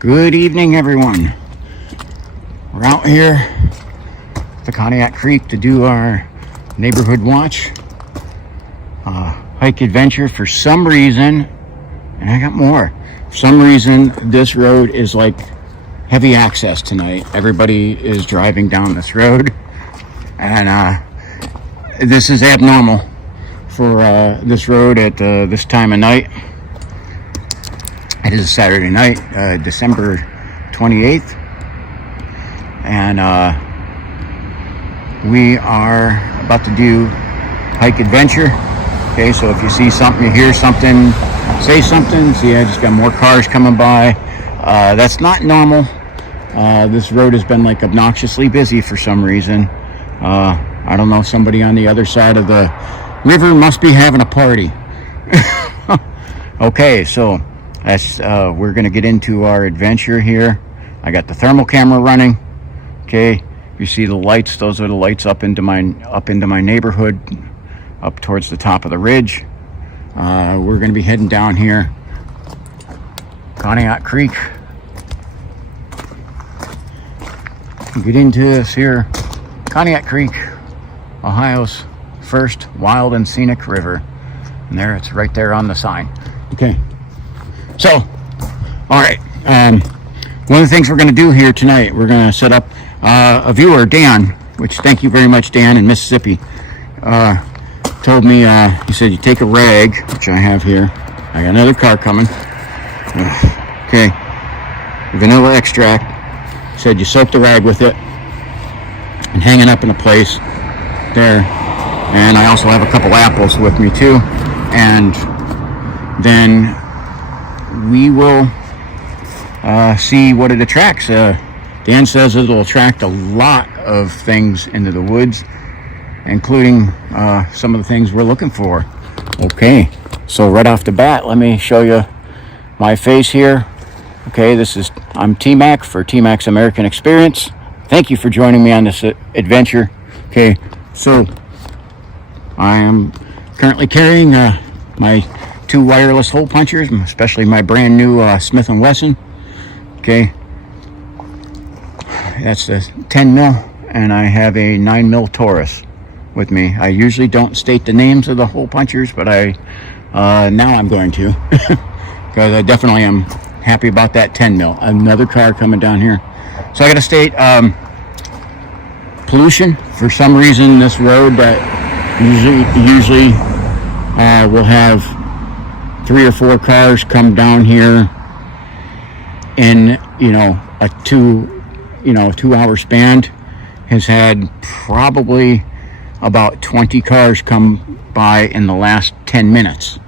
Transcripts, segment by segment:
Good evening, everyone. We're out here at the Conneaut Creek to do our neighborhood watch hike adventure. For some reason, and I got more, for some reason this road is like heavy access tonight. Everybody is driving down this road, and this is abnormal for this road at this time of night. It is a Saturday night, December 28th, and we are about to do hike adventure. Okay, so if you see something, you hear something, say something. See, I just got more cars coming by. That's not normal. This road has been like obnoxiously busy for some reason. I don't know, somebody on the other side of the river must be having a party. Okay, so we're going to get into our adventure here. I got the thermal camera running. Okay, you see the lights, those are the lights up into my neighborhood, up towards the top of the ridge. We're going to be heading down here, Conneaut Creek. Get into this here, Conneaut Creek, Ohio's first wild and scenic river. And there, it's right there on the sign. Okay. So, all right, one of the things we're going to do here tonight, we're going to set up a viewer, Dan, which thank you very much, Dan in Mississippi, told me, he said, you take a rag, which I have here. I got another car coming. Okay, vanilla extract. Said you soak the rag with it and hang it up in a place there. And I also have a couple apples with me too. And then we will see what it attracts. Dan says it'll attract a lot of things into the woods, including some of the things we're looking for. Okay, so right off the bat, let me show you my face here. Okay, I'm T-Mac for T-Mac's American Experience. Thank you for joining me on this adventure. Okay, so I am currently carrying my two wireless hole punchers, especially my brand new Smith & Wesson. Okay, that's a 10 mil, and I have a 9 mil Taurus with me. I usually don't state the names of the hole punchers, but now I'm going to, because I definitely am happy about that 10 mil. Another car coming down here. So I got to state pollution. For some reason, this road that usually will have 3 or 4 cars come down here in a 2-hour span, has had probably about 20 cars come by in the last 10 minutes.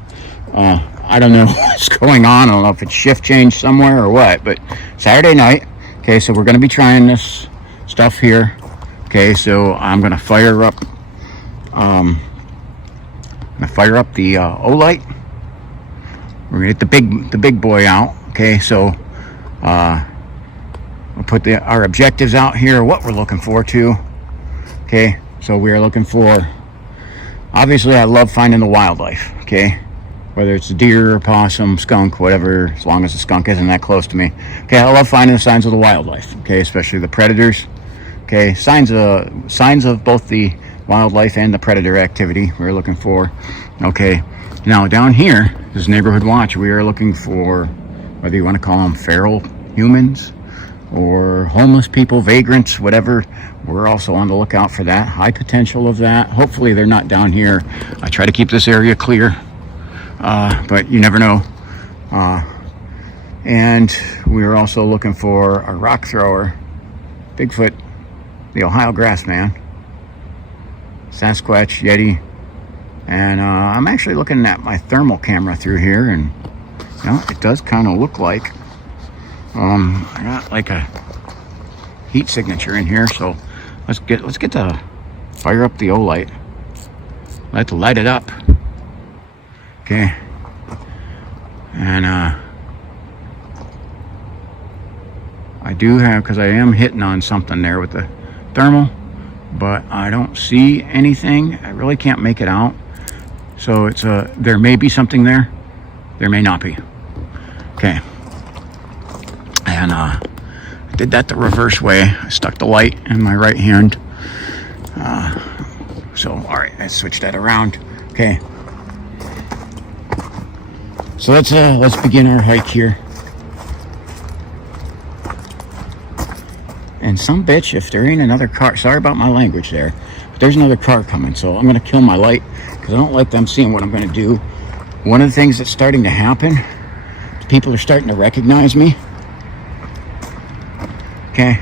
I don't know what's going on. I don't know if it's shift change somewhere or what, but Saturday night. Okay, so we're going to be trying this stuff here. Okay, so I'm going to fire up the O-light. We're gonna get the big boy out. Okay, so we'll put our objectives out here, what we're looking for too. Okay, so we are looking for, obviously I love finding the wildlife. Okay, whether it's a deer or possum, skunk, whatever, as long as the skunk isn't that close to me. Okay, I love finding the signs of the wildlife. Okay, especially the predators. Okay, signs of both the wildlife and the predator activity we're looking for. Okay, now down here, this neighborhood watch, we are looking for, whether you want to call them feral humans or homeless people, vagrants, whatever. We're also on the lookout for that, high potential of that. Hopefully they're not down here. I try to keep this area clear, but you never know. And we're also looking for a rock thrower, Bigfoot, the Ohio grassman, Sasquatch, Yeti, and I'm actually looking at my thermal camera through here, and it does kind of look like I got like a heat signature in here. So let's get to fire up the O-light. Let's light it up. Okay, and I do have, because I am hitting on something there with the thermal, but I don't see anything. I really can't make it out. So there may be something there, there may not be. Okay, I And I did that the reverse way. I stuck the light in my right hand. So, all right, I switched that around. Okay. So let's begin our hike here. And some bitch, if there ain't another car, sorry about my language there, but there's another car coming, so I'm gonna kill my light because I don't like them seeing what I'm gonna do. One of the things that's starting to happen, people are starting to recognize me. Okay.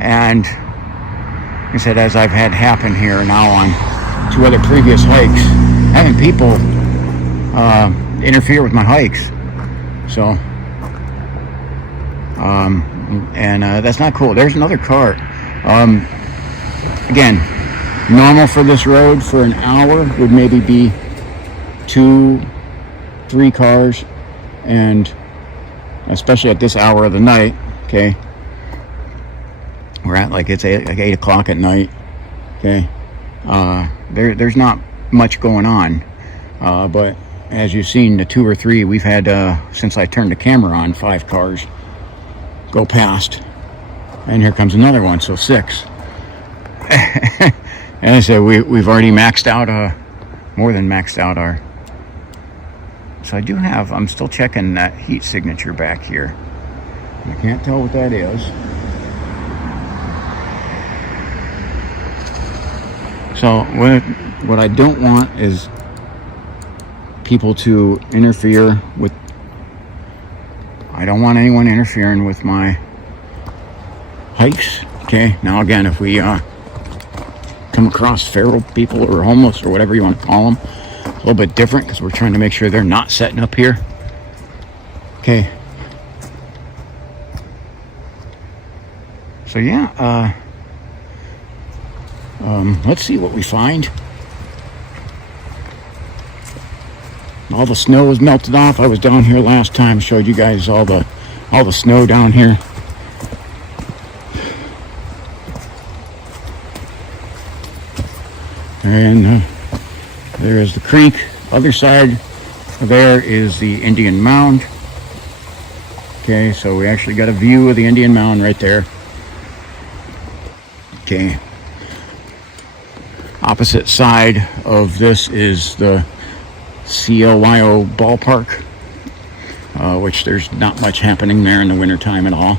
And like I said, as I've had happen here now on 2 other previous hikes, having people interfere with my hikes. So, and that's not cool. There's another car. Again, normal for this road for an hour would maybe be 2-3 cars, and especially at this hour of the night. Okay, we're at like it's 8 o'clock at night. Okay, there's not much going on, but as you've seen, the 2 or 3 we've had since I turned the camera on, 5 cars go past, and here comes another one, so 6. And I said we've already maxed out, more than maxed out our. So I'm still checking that heat signature back here. I can't tell what that is. So what I don't want is people to interfere with. I don't want anyone interfering with my hikes. Okay, now again, if we come across feral people or homeless or whatever you want to call them, a little bit different because we're trying to make sure they're not setting up here. Okay. So yeah, let's see what we find. All the snow is melted off. I was down here last time, showed you guys all the snow down here. And there is the creek. Other side of there is the Indian Mound. Okay, so we actually got a view of the Indian Mound right there. Okay. Opposite side of this is the CLYO ballpark, which there's not much happening there in the wintertime at all.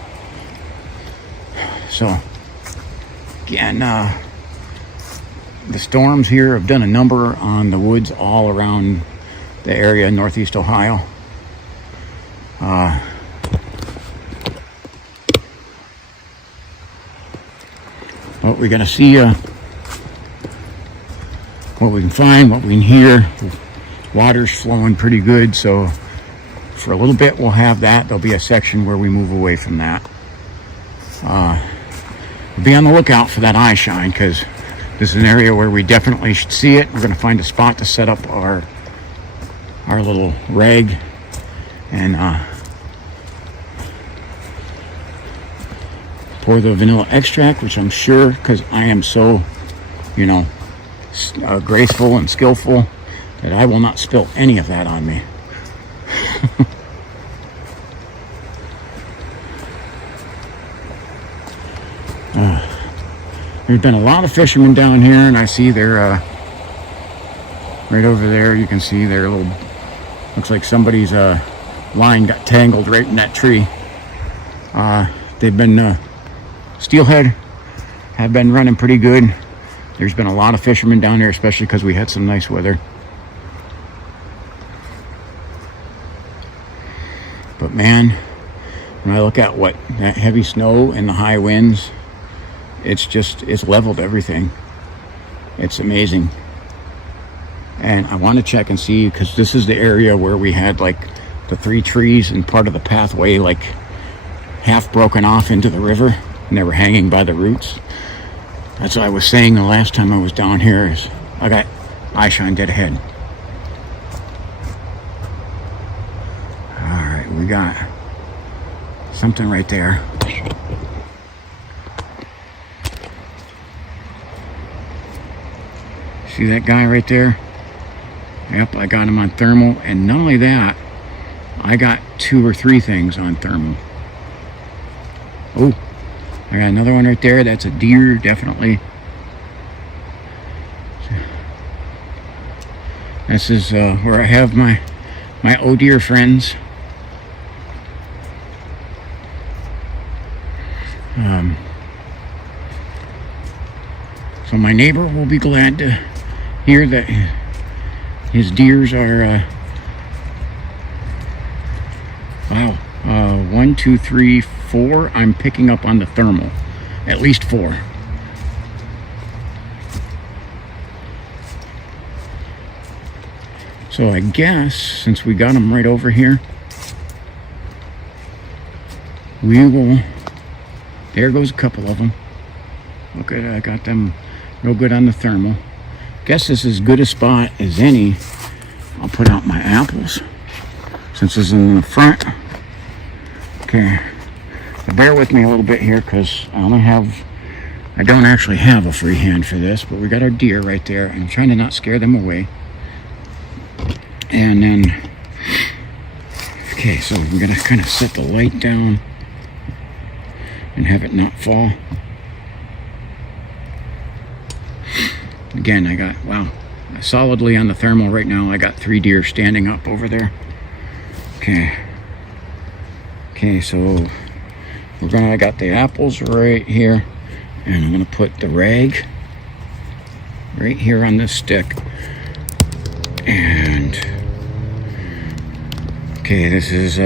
So, again, the storms here have done a number on the woods all around the area in northeast Ohio. But we're going to see what we can find, what we can hear. Water's flowing pretty good, so for a little bit we'll have that. There'll be a section where we move away from that. We'll be on the lookout for that eye shine, because this is an area where we definitely should see it. We're going to find a spot to set up our little rag and pour the vanilla extract, which I'm sure, because I am so, graceful and skillful, that I will not spill any of that on me. There's been a lot of fishermen down here, and I see they're right over there. You can see their little, looks like somebody's line got tangled right in that tree. They've been steelhead have been running pretty good. There's been a lot of fishermen down here, especially because we had some nice weather. But man, when I look at that heavy snow and the high winds, it's leveled everything. It's amazing. And I want to check and see, because this is the area where we had like the 3 trees and part of the pathway like half broken off into the river, and they were hanging by the roots. That's what I was saying the last time I was down here, is I got eye shine dead ahead. All right, we got something right there. See that guy right there? Yep, I got him on thermal, and not only that, I got 2 or 3 things on thermal. Oh, I got another one right there. That's a deer, definitely. This is where I have my oh deer friends. So my neighbor will be glad to hear that his deers are wow, 1, 2, 3, 4. I'm picking up on the thermal, at least 4. So I guess since we got them right over here, we will. There goes a couple of them. Look at, I got them real good on the thermal. Guess this is as good a spot as any. I'll put out my apples since this is in the front. Okay, so bear with me a little bit here because I don't actually have a free hand for this, but we got our deer right there. I'm trying to not scare them away. And then, okay, so we're gonna kind of set the light down and have it not fall. Again, I got, wow, solidly on the thermal right now. I got 3 deer standing up over there. Okay, so I got the apples right here, and I'm gonna put the rag right here on this stick. And okay, this is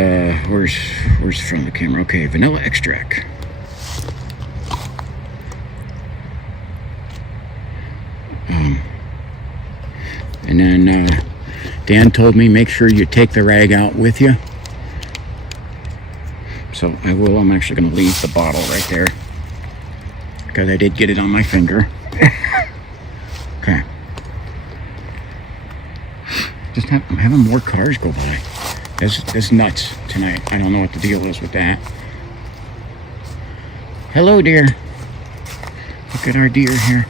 where's the front of the camera? Okay, vanilla extract. And then Dan told me make sure you take the rag out with you. So I will. I'm actually going to leave the bottle right there because I did get it on my finger. Okay. I'm having more cars go by. It's nuts tonight. I don't know what the deal is with that. Hello, deer. Look at our deer here.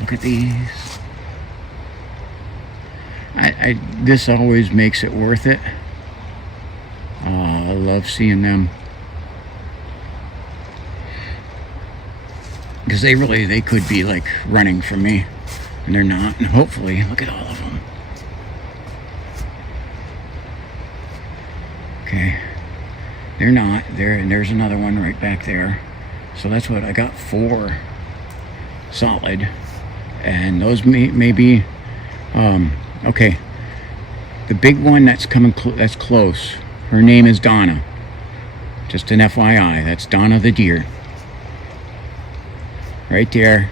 Look at these. This always makes it worth it. I love seeing them because they could be like running from me, and they're not. And hopefully, look at all of them. Okay, they're not there, and there's another one right back there. So that's what I got, 4 solid. And those may be okay. The big one that's coming that's close, her name is Donna. Just an FYI, that's Donna the deer right there.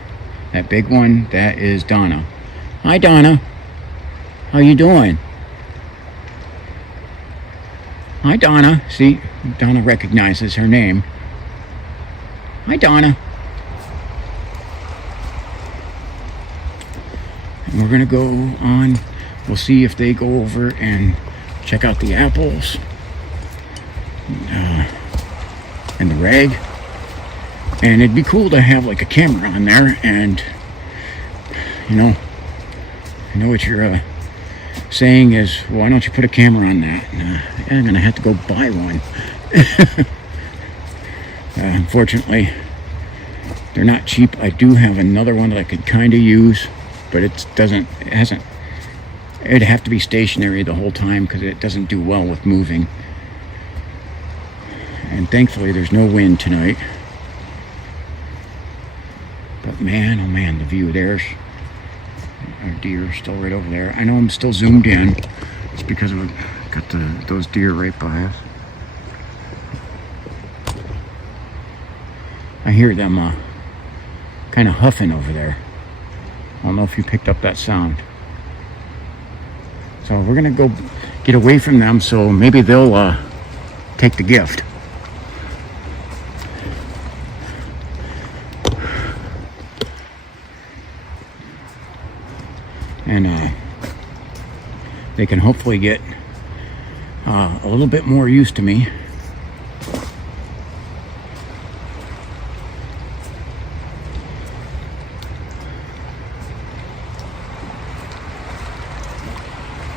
That big one, that is Donna. Hi, Donna. How you doing? Hi, Donna. See, Donna recognizes her name. Hi, Donna. We're gonna go on. We'll see if they go over and check out the apples and the rag. And it'd be cool to have like a camera on there. And you know, I know what you're saying is, why don't you put a camera on that? I'm gonna have to go buy one. Unfortunately, they're not cheap. I do have another one that I could kind of use, but it'd have to be stationary the whole time because it doesn't do well with moving. And thankfully there's no wind tonight. But man, oh man, the view there's our deer still right over there. I know I'm still zoomed in. It's because I've got those deer right by us. I hear them kind of huffing over there. I don't know if you picked up that sound. So we're gonna go get away from them, so maybe they'll take the gift. And they can hopefully get a little bit more used to me.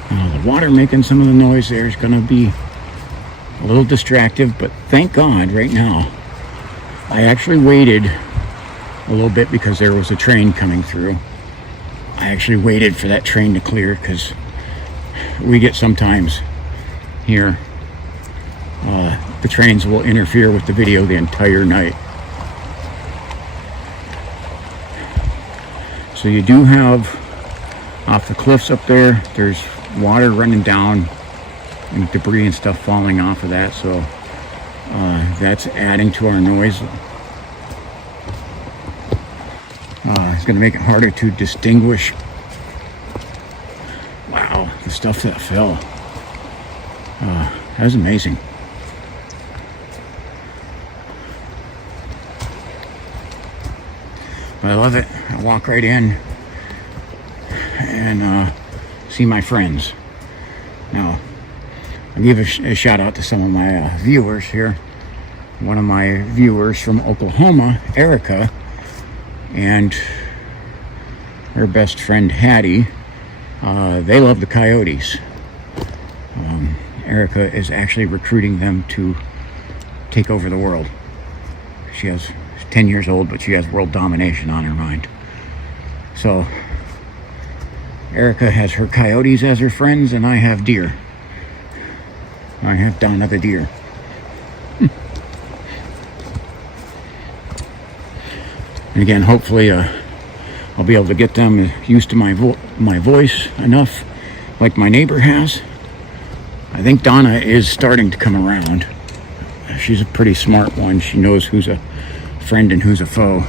The water making some of the noise there is going to be a little distractive, but thank God right now I actually waited a little bit because there was a train coming through. I actually waited for that train to clear because we get sometimes here the trains will interfere with the video the entire night. So you do have off the cliffs up there, there's water running down and debris and stuff falling off of that, so that's adding to our noise. It's going to make it harder to distinguish. Wow, the stuff that fell. That was amazing. But I love it. I walk right in and see my friends. Now, I'll give a shout out to some of my viewers here. One of my viewers from Oklahoma, Erica, and her best friend Hattie, they love the coyotes. Erica is actually recruiting them to take over the world. She's 10 years old, but she has world domination on her mind. So Erica has her coyotes as her friends, and I have deer. I have Donna the deer. And again, hopefully I'll be able to get them used to my voice enough, like my neighbor has. I think Donna is starting to come around. She's a pretty smart one. She knows who's a friend and who's a foe.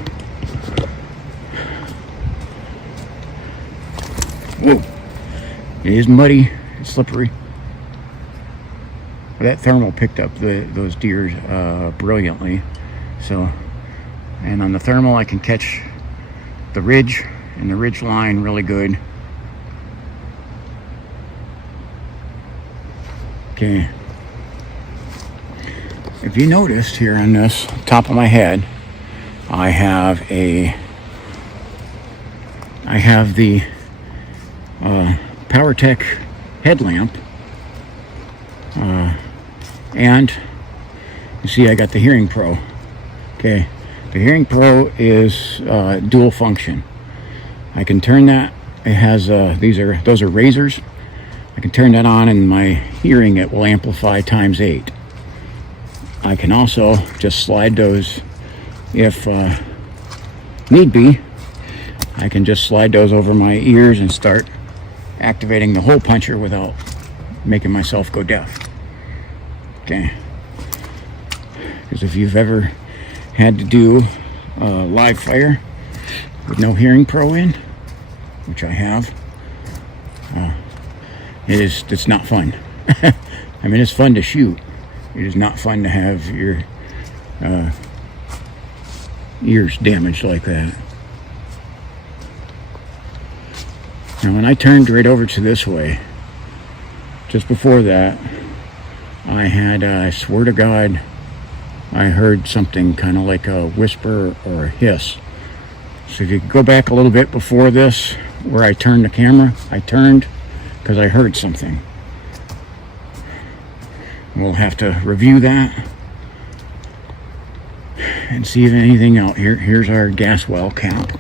Whoa. It is muddy, it's slippery. But that thermal picked up those deer brilliantly. So, and on the thermal I can catch the ridge and the ridge line really good. Okay. If you noticed here on this top of my head, I have the PowerTech headlamp, and you see I got the Hearing Pro. Okay, the Hearing Pro is dual function. I can turn that. It has those are razors. I can turn that on, and my hearing it will amplify times 8. I can also just slide those if need be. I can just slide those over my ears and start activating the hole puncher without making myself go deaf. Okay. Because if you've ever had to do live fire with no Hearing Pro in, which I have, it's not fun. I mean, it's fun to shoot. It is not fun to have your ears damaged like that. Now, when I turned right over to this way, just before that, I swear to God, I heard something kind of like a whisper or a hiss. So if you go back a little bit before this, where I turned the camera, I turned because I heard something. We'll have to review that and see if anything out here. Here's our gas well count.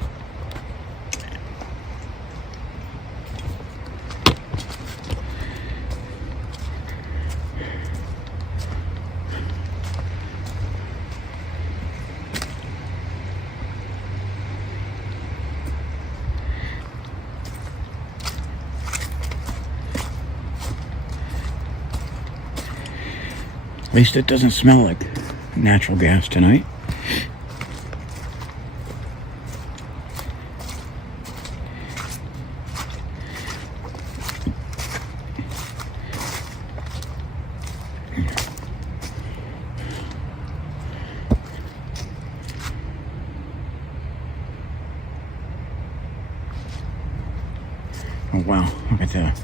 At least it doesn't smell like natural gas tonight. Oh wow, look at that.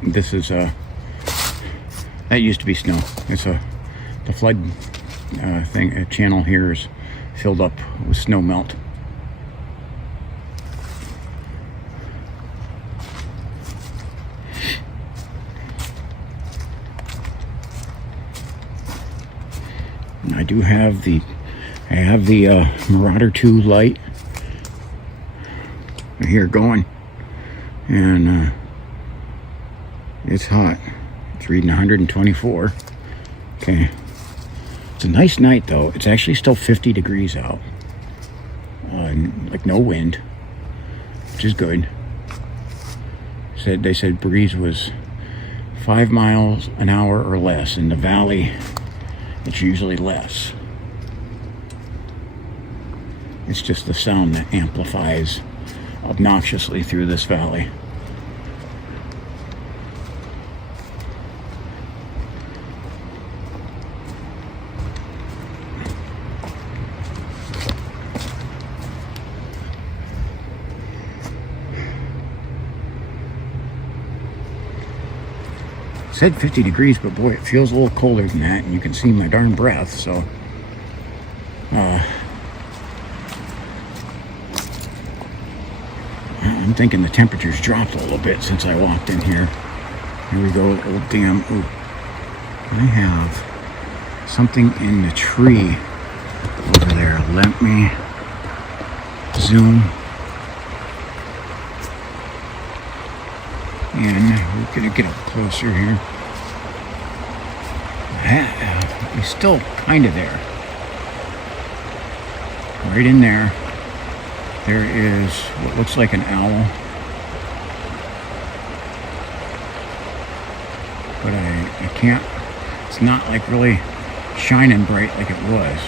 This is that used to be snow. It's the flood channel here is filled up with snow melt. And I do have the Marauder 2 light here going, and it's hot. It's reading 124. Okay, it's a nice night though. It's actually still 50 degrees out, like no wind, which is good. They said breeze was 5 miles an hour or less. In the valley, it's usually less. It's just the sound that amplifies obnoxiously through this valley. It said 50 degrees, but boy, it feels a little colder than that, and you can see my darn breath, so I'm thinking the temperature's dropped a little bit since I walked in here. Here we go. Oh, damn. Oh, I have something in the tree over there. Let me zoom in. We're going to get up closer here. He's still kind of there. Right in there. There is what looks like an owl, but I can't, it's not like really shining bright like it was.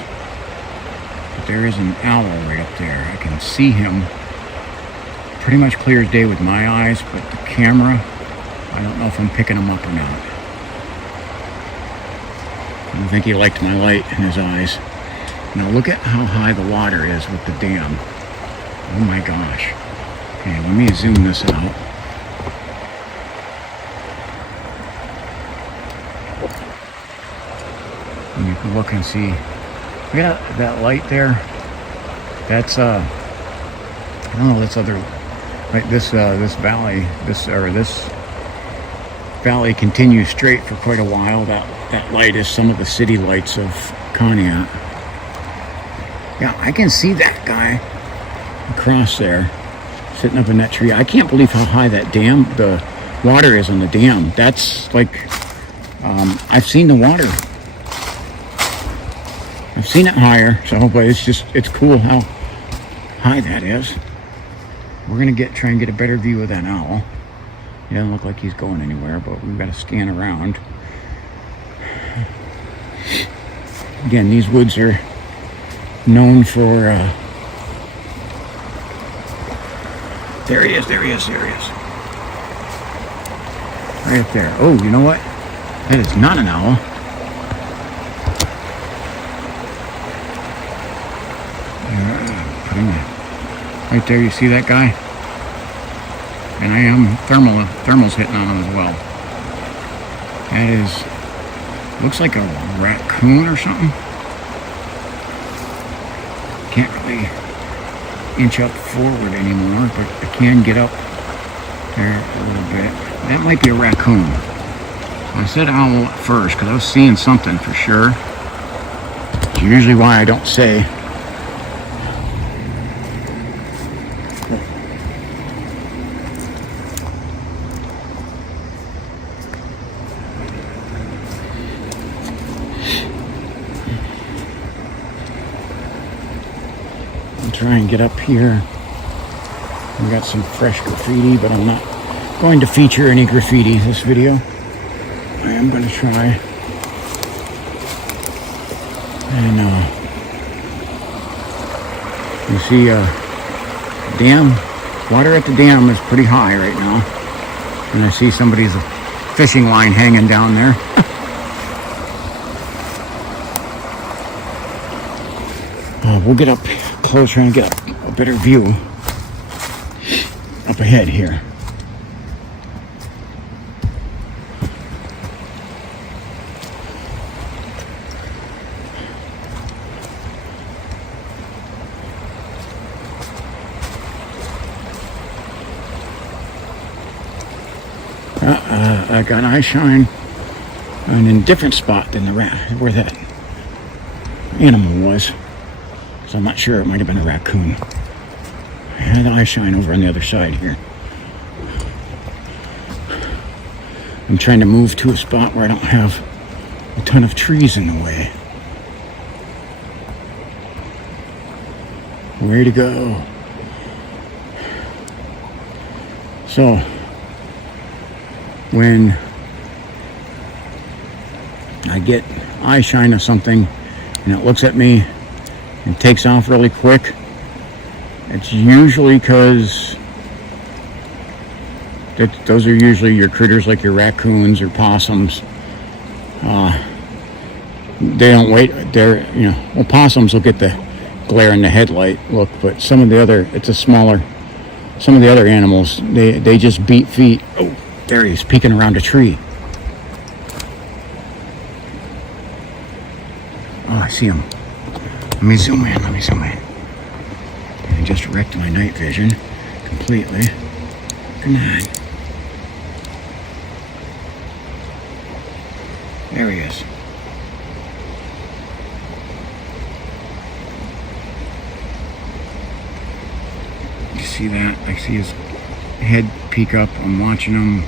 But there is an owl right up there. I can see him pretty much clear as day with my eyes, but the camera, I don't know if I'm picking him up or not. I don't think he liked my light in his eyes. Now look at how high the water is with the dam. Oh my gosh. Okay, let me zoom this out. And you can look and see. Look at that light there. That's I don't know, that's other, right, this valley continues straight for quite a while. That light is some of the city lights of Conneaut. Yeah, I can see that guy across there, sitting up in that tree. I can't believe how high that dam, the water is on the dam. That's like, I've seen the water. I've seen it higher, so, but it's cool how high that is. We're gonna try and get a better view of that owl. He doesn't look like he's going anywhere, but we've got to scan around. Again, these woods are known for, there he is. Right up there. Oh, you know what? That is not an owl. Right there, you see that guy? And I am thermal's hitting on him as well. That is, looks like a raccoon or something. Can't really inch up forward anymore, but I can get up there a little bit. That might be a raccoon. I said owl at first because I was seeing something for sure. It's usually why I don't say. Try and get up here. We got some fresh graffiti, but I'm not going to feature any graffiti this video. I am going to try and you see dam, water at the dam is pretty high right now, and I see somebody's fishing line hanging down there. We'll get up closer and get a better view up ahead here. I got eye shine in a different spot than where that animal was. So I'm not sure, it might have been a raccoon. I had eye shine over on the other side here. I'm trying to move to a spot where I don't have a ton of trees in the way. Way to go. So, when I get eye shine of something and it looks at me and takes off really quick, it's usually because those are usually your critters like your raccoons or possums. They don't wait. Well, possums will get the glare in the headlight look, but some of the other animals, they just beat feet. Oh, there he is, peeking around a tree. Oh, I see him. Let me zoom in. I just wrecked my night vision completely. Come on. There he is. You see that? I see his head peek up. I'm watching him.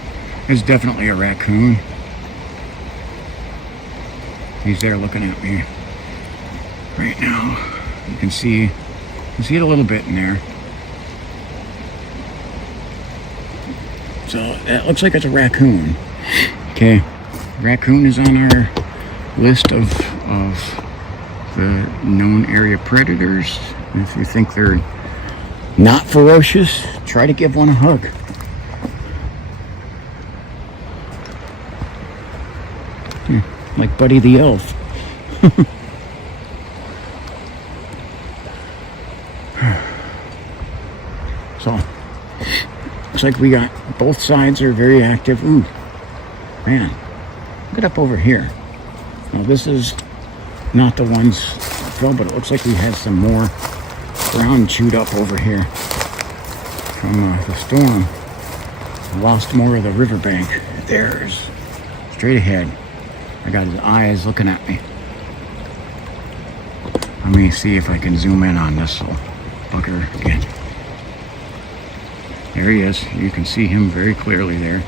It's definitely a raccoon. He's there looking at me right now. You can see it a little bit in there. So that looks like it's a raccoon. Okay, raccoon is on our list of the known area predators. And if you think they're not ferocious, try to give one a hug. Like Buddy the Elf. So, looks like we got both sides are very active. Ooh, man, get up over here. Now this is not the ones that fell, but it looks like we had some more ground chewed up over here from the storm. Lost more of the riverbank. There's straight ahead. I got his eyes looking at me. Let me see if I can zoom in on this little bugger again. There he is. You can see him very clearly there.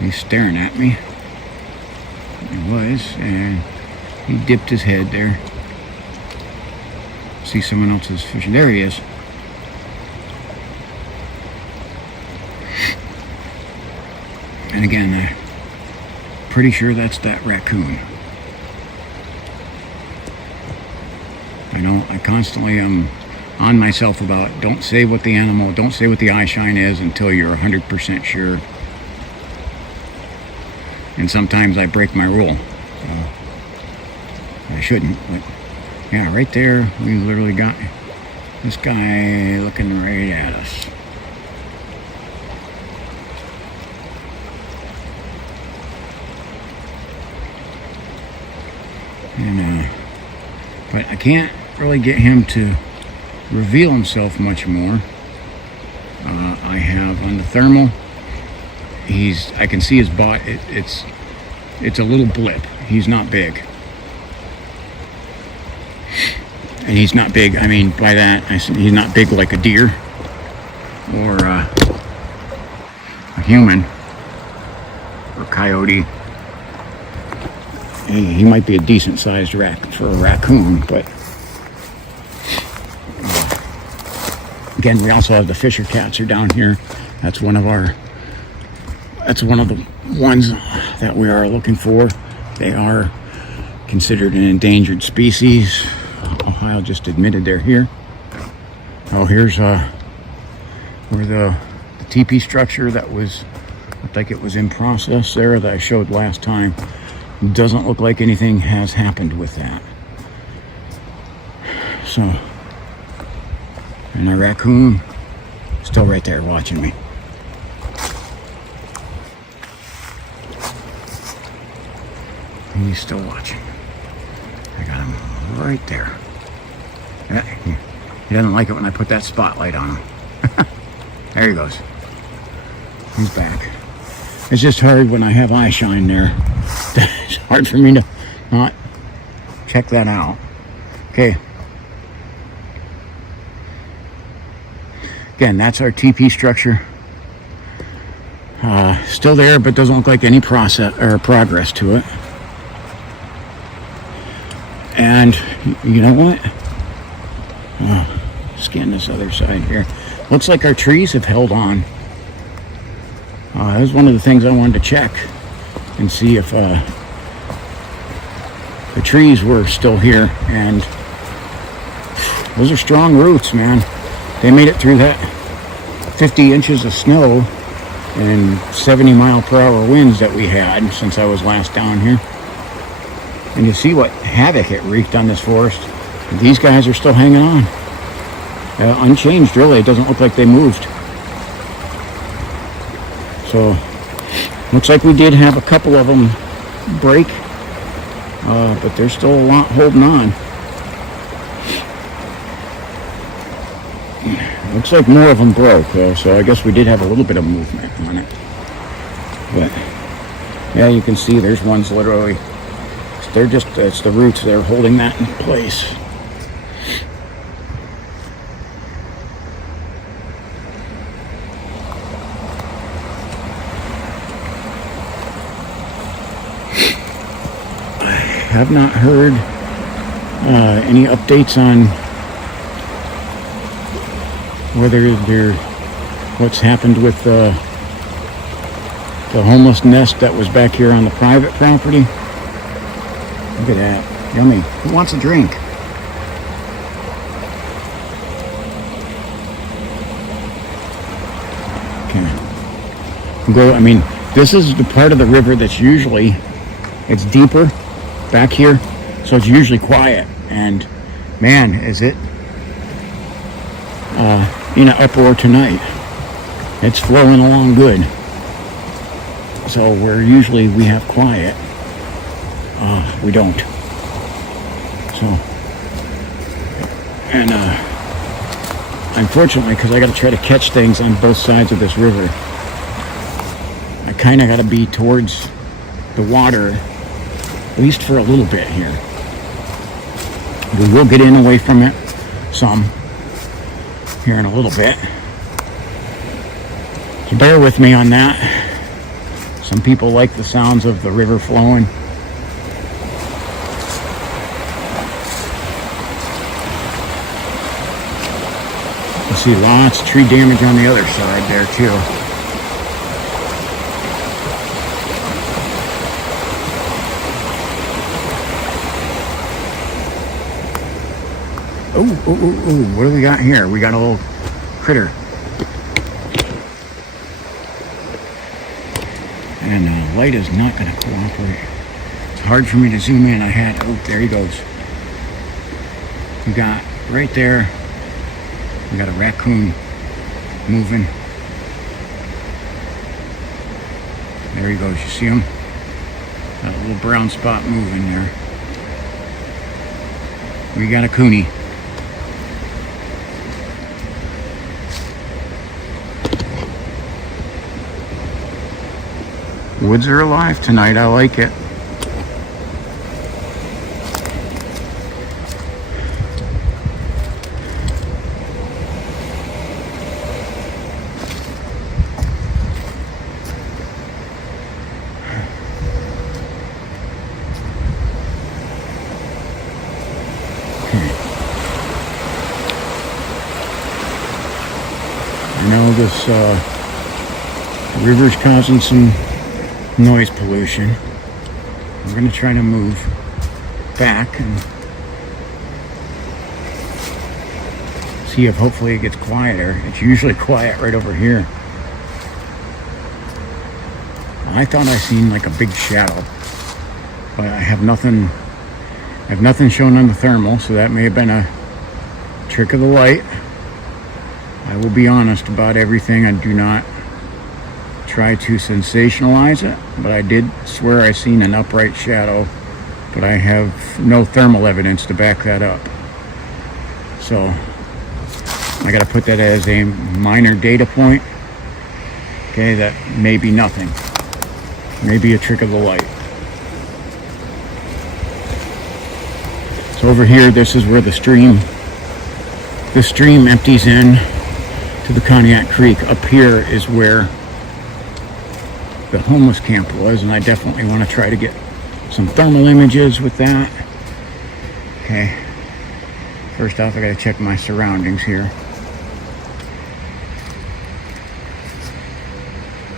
He's staring at me. He was, and he dipped his head there. See someone else's fishing. There he is. And again, pretty sure that's that raccoon. I know I constantly am on myself about don't say what the eye shine is until you're 100% sure. And sometimes I break my rule. I shouldn't, but yeah, right there, we literally got this guy looking right at us. And but I can't really get him to reveal himself much more. I have on the thermal, I can see his body. It's a little blip. He's not big, and he's not big. I mean, by that he's not big like a deer or a human or coyote. He might be a decent sized for a raccoon, but again, we also have the fisher cats are down here. That's one of the ones that we are looking for. They are considered an endangered species. Ohio just admitted they're here. Oh, here's where the teepee structure that looked like it was in process there that I showed last time. Doesn't look like anything has happened with that. So, and my raccoon still right there watching me. And he's still watching. I got him right there. Yeah, he doesn't like it when I put that spotlight on him. There he goes. He's back. It's just hard when I have eye shine there. It's hard for me to not check that out. Okay. Again, that's our TP structure. Still there, but doesn't look like any process or progress to it. And you know what? Scan this other side here. Looks like our trees have held on. That was one of the things I wanted to check and see if the trees were still here. And those are strong roots, man. They made it through that 50 inches of snow and 70-mile-per-hour winds that we had since I was last down here. And you see what havoc it wreaked on this forest. These guys are still hanging on. Unchanged, really. It doesn't look like they moved. So, looks like we did have a couple of them break, but there's still a lot holding on. Looks like more of them broke, so I guess we did have a little bit of movement on it. But, yeah, you can see there's ones literally, it's the roots, they're holding that in place. Have not heard any updates on what's happened with the homeless nest that was back here on the private property. Look at that. Yummy. Who wants a drink? Okay. I mean, this is the part of the river that's usually, it's deeper back here, so it's usually quiet. And man, is it in an uproar tonight. It's flowing along good. So where usually we have quiet, we don't. So, and unfortunately, because I got to try to catch things on both sides of this river, I kind of got to be towards the water, at least for a little bit here. We will get in away from it some here in a little bit. So bear with me on that. Some people like the sounds of the river flowing. You see lots of tree damage on the other side there too. Oh, what do we got here? We got a little critter. And the light is not going to cooperate. It's hard for me to zoom in. There he goes. We got right there, we got a raccoon moving. There he goes. You see him? Got a little brown spot moving there. We got a coonie. Woods are alive tonight. I like it. I know this river's causing some noise pollution. I'm going to try to move back and see if hopefully it gets quieter. It's usually quiet right over here. I thought I seen like a big shadow, but I have nothing shown on the thermal, so that may have been a trick of the light. I will be honest about everything. I do not try to sensationalize it, but I did swear I seen an upright shadow, but I have no thermal evidence to back that up. So I got to put that as a minor data point. Okay, that may be nothing. maybe a trick of the light. So over here, this is where the stream empties in to the Conneaut Creek. Up here is where the homeless camp was, and I definitely want to try to get some thermal images with that. Okay, first off, I gotta check my surroundings here.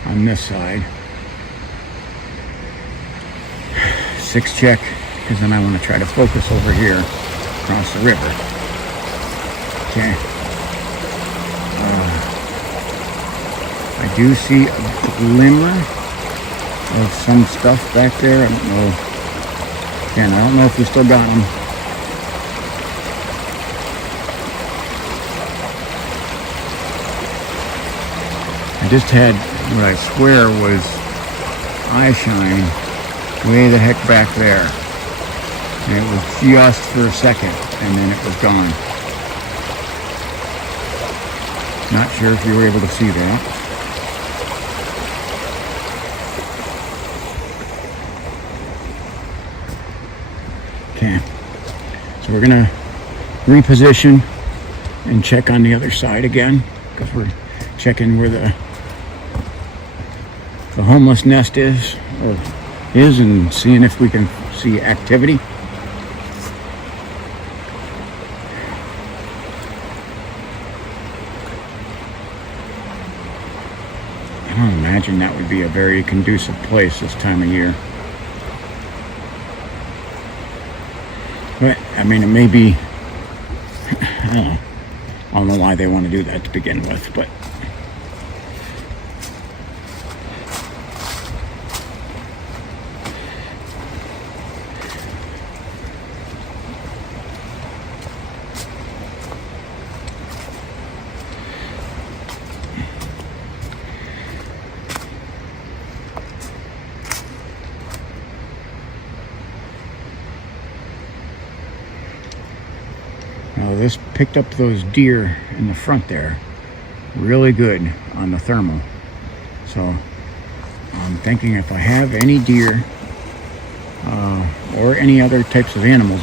On this side, 6 check, because then I want to try to focus over here across the river. Okay. I do see a glimmer of some stuff back there. I don't know. Again, I don't know if we still got them. I just had what I swear was eye shine way the heck back there. And it was just for a second, and then it was gone. Not sure if you were able to see that. Okay, so we're gonna reposition and check on the other side again, because we're checking where the homeless nest is and seeing if we can see activity. I don't imagine that would be a very conducive place this time of year. But, I mean, it may be, I don't know why they want to do that to begin with, but now this picked up those deer in the front there really good on the thermal. So I'm thinking if I have any deer or any other types of animals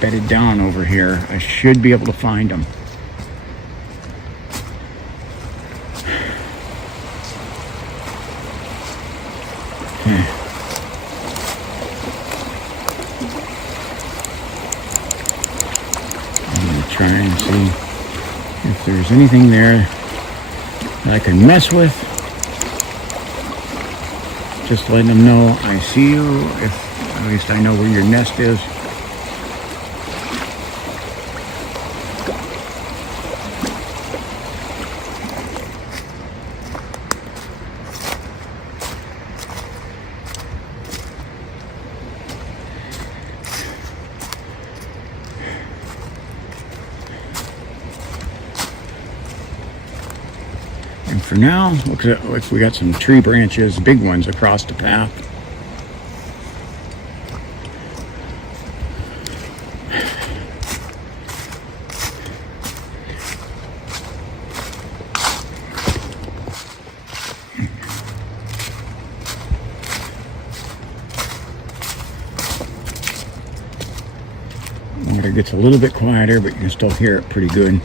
bedded down over here, I should be able to find them. Okay. Try and see if there's anything there that I can mess with. Just letting them know I see you, if at least I know where your nest is. And for now, looks like we got some tree branches, big ones, across the path. Water gets a little bit quieter, but you can still hear it pretty good.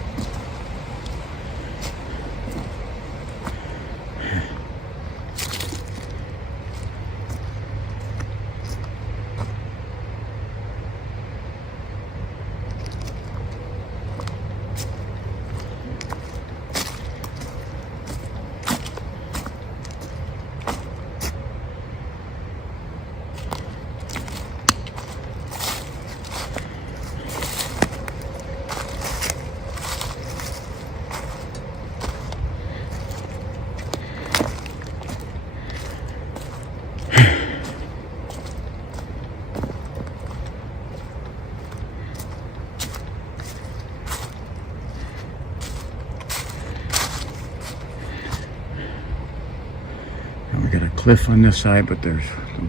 We got a cliff on this side, but there's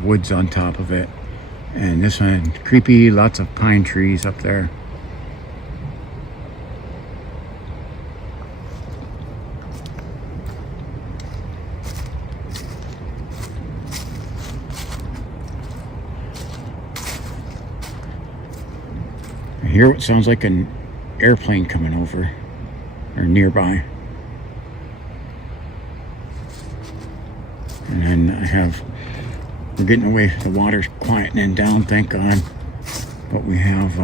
woods on top of it. And this one, creepy, lots of pine trees up there. hear what sounds like an airplane coming over or nearby. And then we're getting away, the water's quietening down, thank God. But we have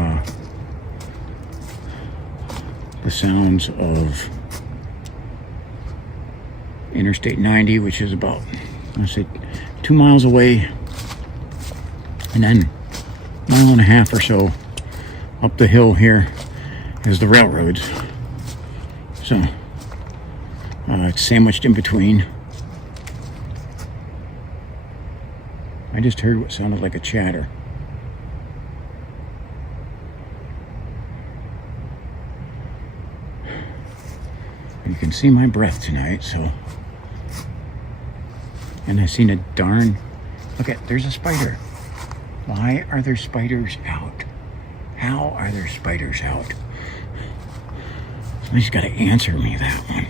the sounds of Interstate 90, which is about, I say, 2 miles away. And then a mile and a half or so up the hill here is the railroads. So it's sandwiched in between. I just heard what sounded like a chatter. You can see my breath tonight, so. And I seen a darn, look at, there's a spider. Why are there spiders out? How are there spiders out? Somebody's got to answer me that one.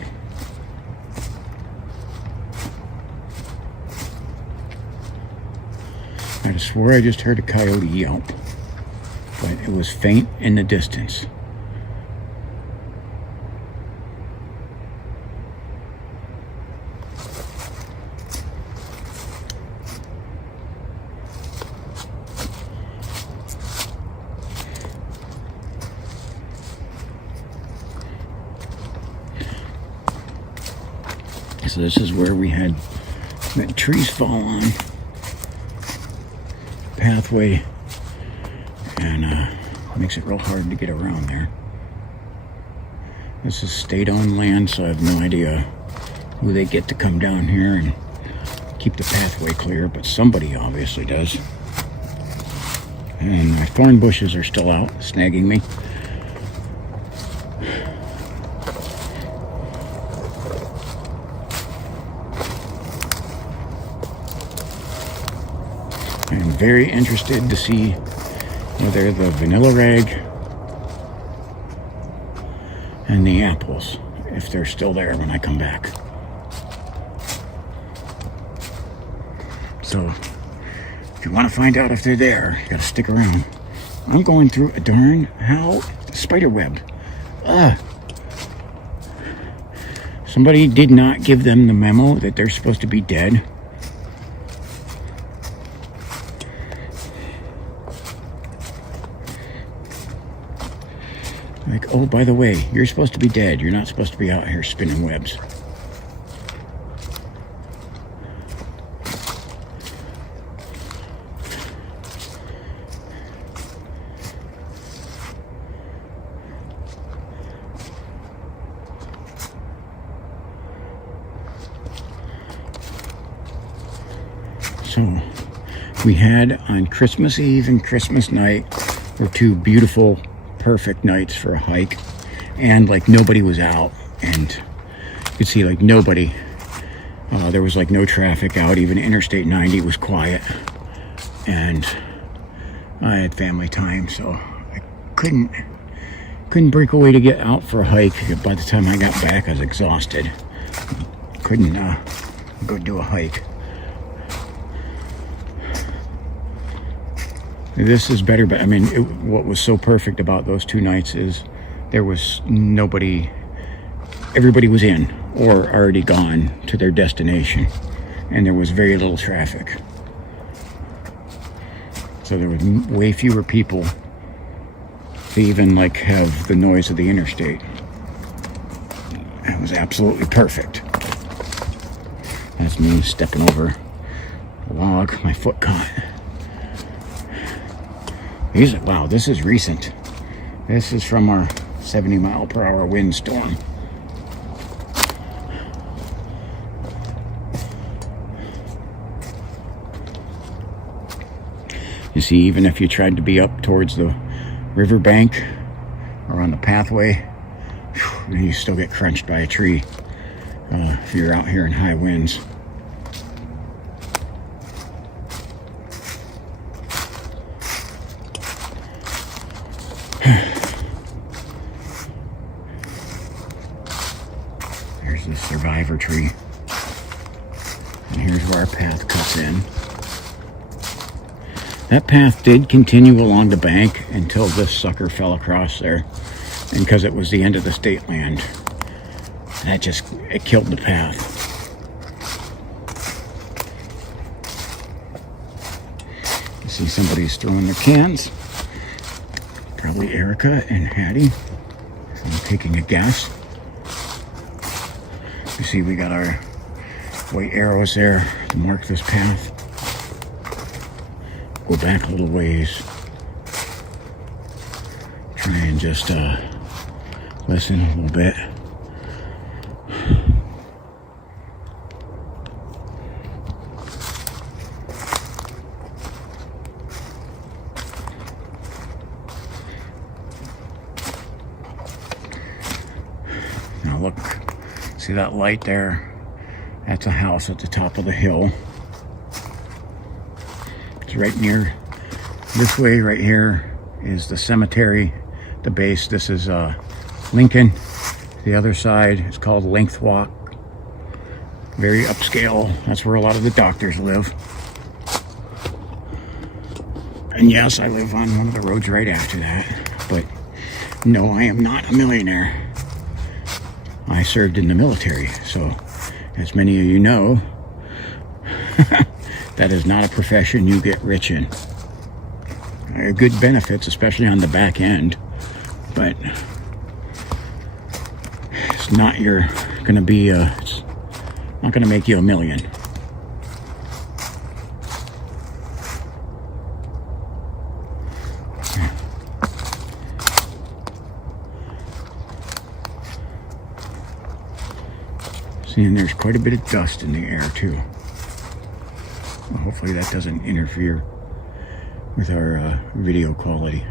I swear I just heard a coyote yelp, but it was faint in the distance. So this is where we had trees fall on pathway, and makes it real hard to get around there. This is state-owned land, so I have no idea who they get to come down here and keep the pathway clear, but somebody obviously does. And my thorn bushes are still out, snagging me. I'm very interested to see whether the vanilla rag and the apples, if they're still there when I come back. So, if you want to find out if they're there, you gotta stick around. I'm going through a darn spider web. Somebody did not give them the memo that they're supposed to be dead. Like, oh, by the way, you're supposed to be dead. You're not supposed to be out here spinning webs. So, we had on Christmas Eve and Christmas night were two beautiful, perfect nights for a hike, and like nobody was out, and you could see like nobody, there was like no traffic out. Even Interstate 90 was quiet, and I had family time, so I couldn't break away to get out for a hike. By the time I got back, I was exhausted. Couldn't go do a hike. This is better, but I mean, what was so perfect about those two nights is there was nobody, everybody was in or already gone to their destination, and there was very little traffic. So there was way fewer people to even like have the noise of the interstate. It was absolutely perfect. That's me stepping over a log, my foot caught. Wow, this is recent. This is from our 70-mile-per-hour windstorm. You see, even if you tried to be up towards the riverbank or on the pathway, you still get crunched by a tree if you're out here in high winds. There's the survivor tree. And here's where our path cuts in. That path did continue along the bank until this sucker fell across there. And because it was the end of the state land, it killed the path. You see somebody's throwing their cans. Probably Erica and Hattie. I'm taking a guess. You see we got our white arrows there to mark this path. Go back a little ways. Try and just listen a little bit. Now look, see that light there? That's a house at the top of the hill. It's right near, this way right here is the cemetery, the base. This is Lincoln. The other side is called Length Walk. Very upscale. That's where a lot of the doctors live. And yes, I live on one of the roads right after that. But no, I am not a millionaire. I served in the military, so as many of you know, that is not a profession you get rich in. Good benefits, especially on the back end, but it's not it's not gonna make you a million. See, and there's quite a bit of dust in the air too. Well, hopefully that doesn't interfere with our video quality.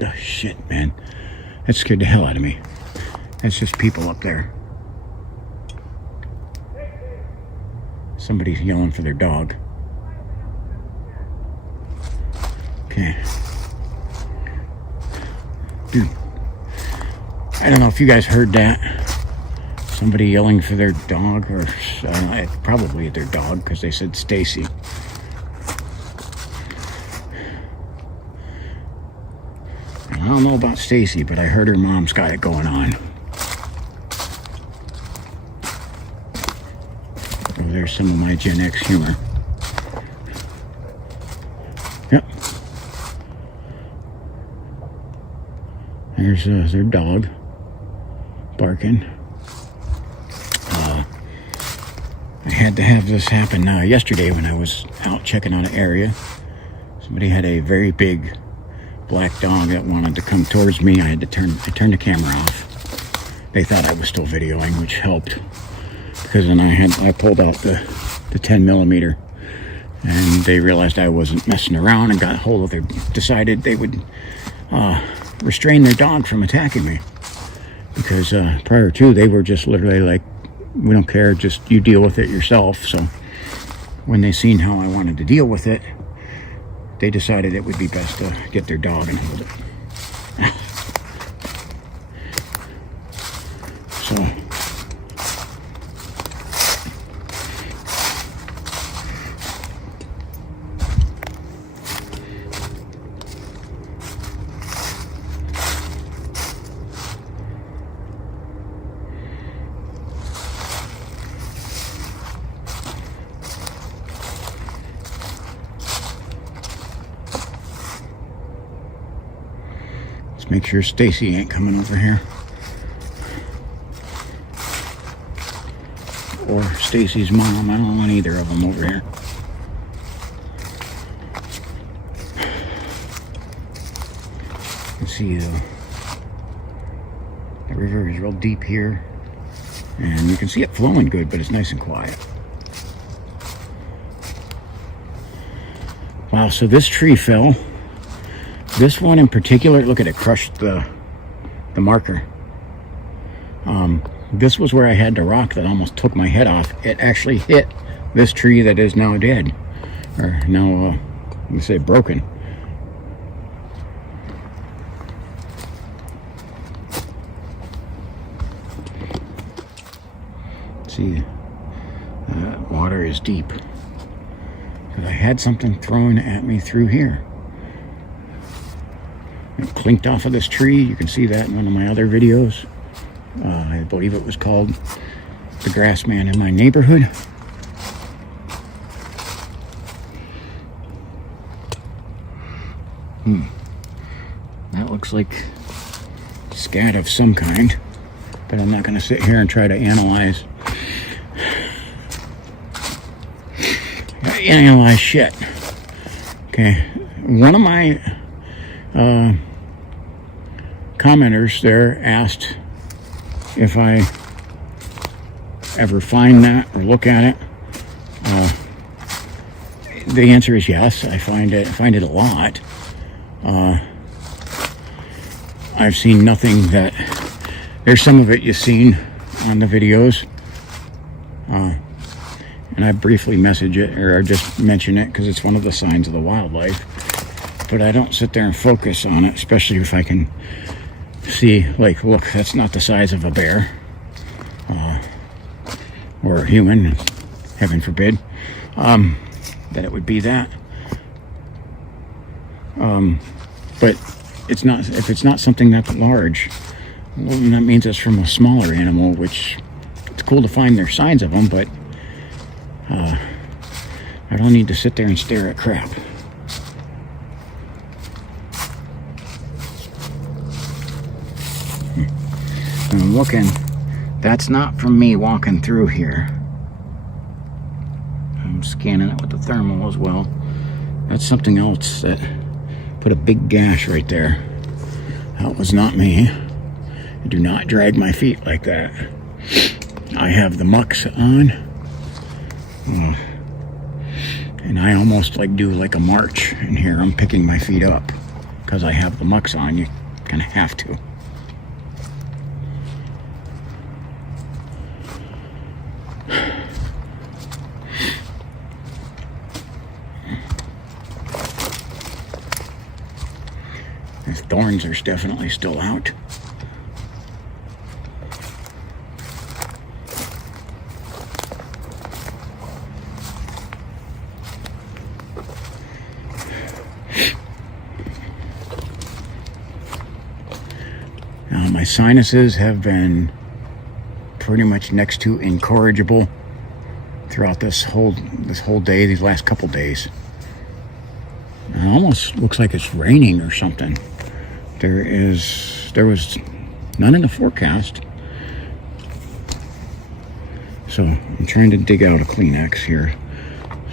Oh shit, man. That scared the hell out of me. That's just people up there. Somebody's yelling for their dog. Okay. Dude, I don't know if you guys heard that. Somebody yelling for their dog, or probably their dog, because they said Stacy. I don't know about Stacy, but I heard her mom's got it going on. Oh, there's some of my Gen X humor. Yep. There's their dog barking. I had to have this happen yesterday when I was out checking on an area. Somebody had a very big black dog that wanted to come towards me. I turned the camera off. They thought I was still videoing, which helped, because then I pulled out the 10mm, and they realized I wasn't messing around and got a hold of decided they would restrain their dog from attacking me, because prior to, they were just literally like, we don't care, just you deal with it yourself. So when they seen how I wanted to deal with it, they decided it would be best to get their dog and hold it. So make sure Stacy ain't coming over here, or Stacy's mom. I don't want either of them over here. You can see the river is real deep here, and you can see it flowing good, but it's nice and quiet. Wow, so this tree fell. This one in particular, look at it, crushed the marker. This was where I had the rock that almost took my head off. It actually hit this tree that is now dead, or now You say broken. See, that water is deep. I had something thrown at me through here. It clinked off of this tree. You can see that in one of my other videos. I believe it was called The Grass Man in My Neighborhood. That looks like scat of some kind, but I'm not going to sit here and try to analyze shit. Okay, one of my commenters there asked if I ever find that or look at it. The answer is yes. I find it a lot. I've seen nothing that... There's some of it you've seen on the videos. And I briefly message it, or just mention it, because it's one of the signs of the wildlife. But I don't sit there and focus on it, especially if I can see, like, look, that's not the size of a bear. Or a human, heaven forbid. That it would be that. But it's not, if it's not something that large, well, that means it's from a smaller animal, which it's cool to find their signs of them, but I don't need to sit there and stare at crap. I'm looking. That's not from me walking through here. I'm scanning it with the thermal as well. That's something else that put a big gash right there. That was not me. Do not drag my feet like that. I have the mucks on. And I almost like do like a march in here. I'm picking my feet up because I have the mucks on. You kind of have to. The thorns are definitely still out. Now, my sinuses have been pretty much next to incorrigible throughout this whole day, these last couple days. It almost looks like it's raining or something. There was none in the forecast. So I'm trying to dig out a Kleenex here.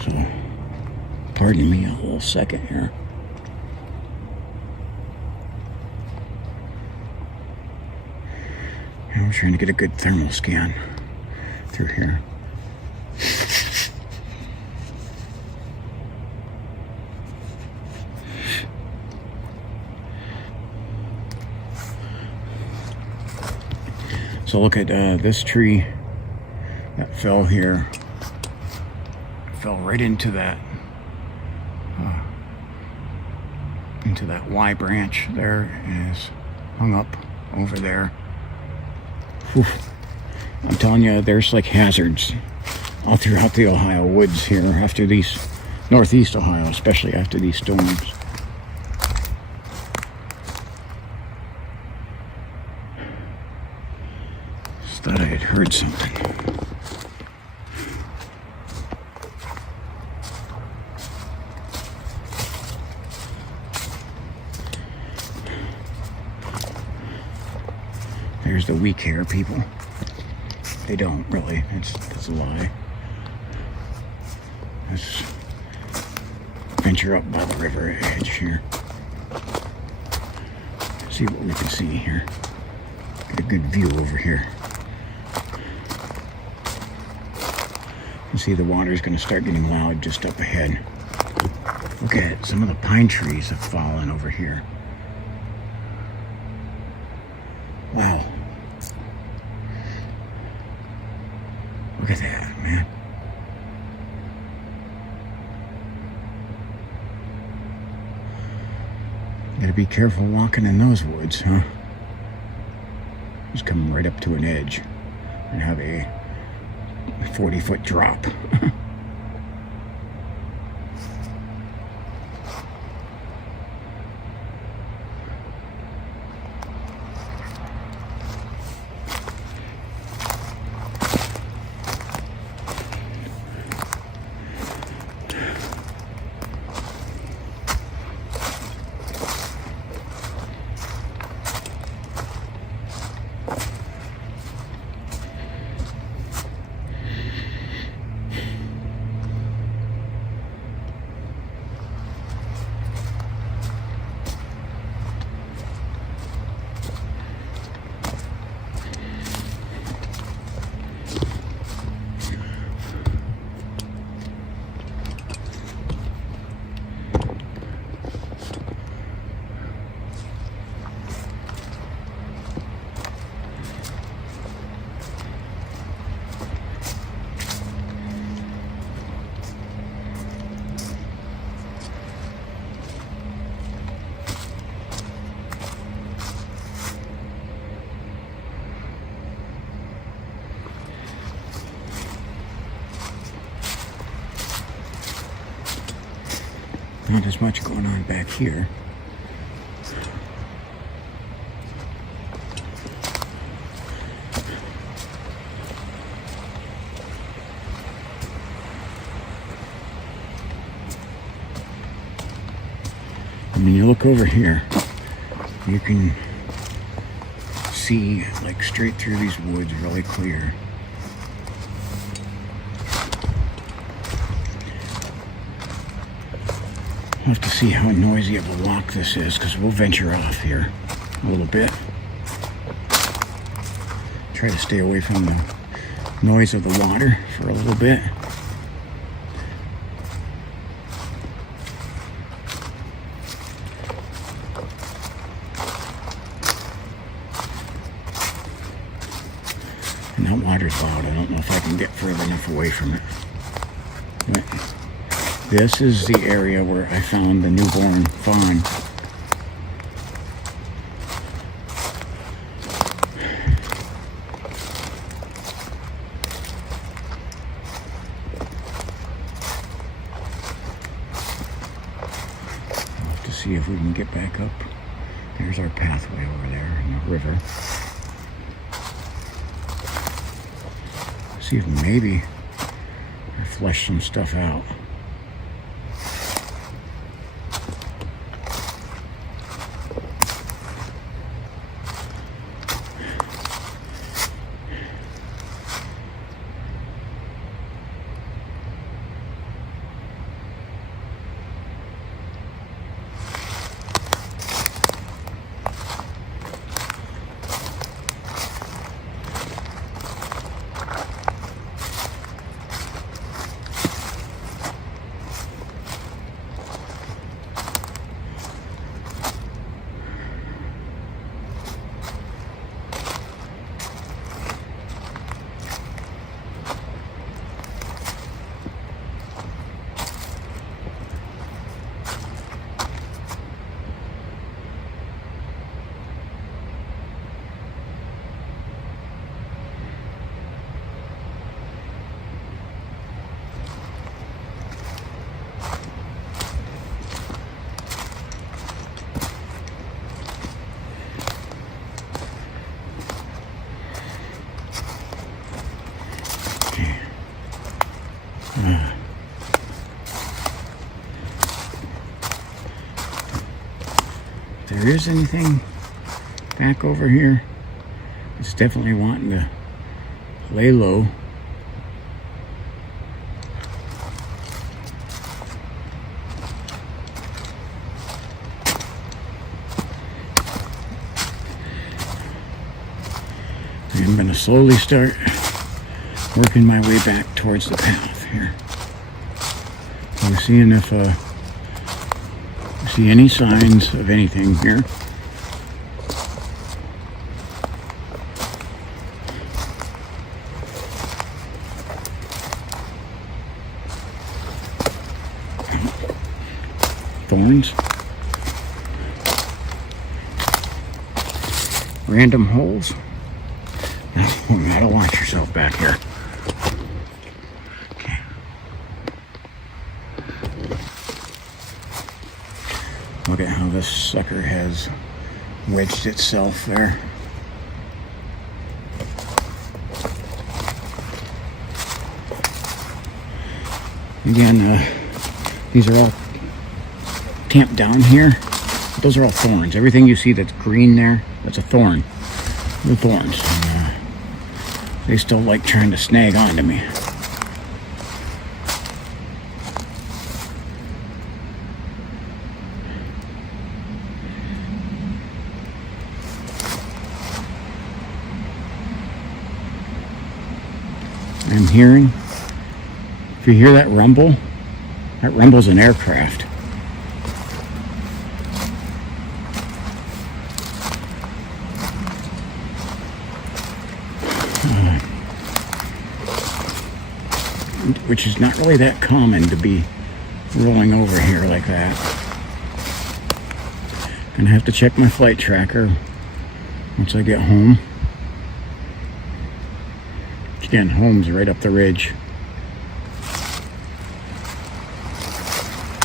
So pardon me a little second here. I'm trying to get a good thermal scan through here. So look at this tree that fell here. Fell right into that Y branch there, and is hung up over there. Whew. I'm telling you, there's like hazards all throughout the Ohio woods here after these, northeast Ohio, especially after these storms. Just thought I had heard something. There's the weak hair people. They don't really. That's a lie. Let's venture up by the river edge here. See what we can see here. Get a good view over here. You see the water's going to start getting loud just up ahead. Look at it. Some of the pine trees have fallen over here. Wow. Look at that, man. Gotta be careful walking in those woods, huh? Just coming right up to an edge and have a 40-foot drop. Not as much going on back here. And when you look over here, you can see like straight through these woods really clear. We'll have to see how noisy of a walk this is, because we'll venture off here a little bit. Try to stay away from the noise of the water for a little bit. And that water's loud. I don't know if I can get further enough away from it. But this is the area where I found the newborn fawn. We'll have to see if we can get back up. There's our pathway over there in the river. See if maybe I flush some stuff out. If there is anything back over here, it's definitely wanting to lay low. I'm going to slowly start working my way back towards the path here. I'm seeing if I see any signs of anything here. Thorns. random holes. Now, you gotta watch yourself back here. Okay. Look at how this sucker has wedged itself there. Again, these are all tamped down here. Those are all thorns. Everything you see that's green there, that's a thorn. The thorns. They still like trying to snag onto me. I'm hearing, if you hear that rumble's an aircraft. Which is not really that common to be rolling over here like that. Gonna have to check my flight tracker once I get home. Again, home's right up the ridge.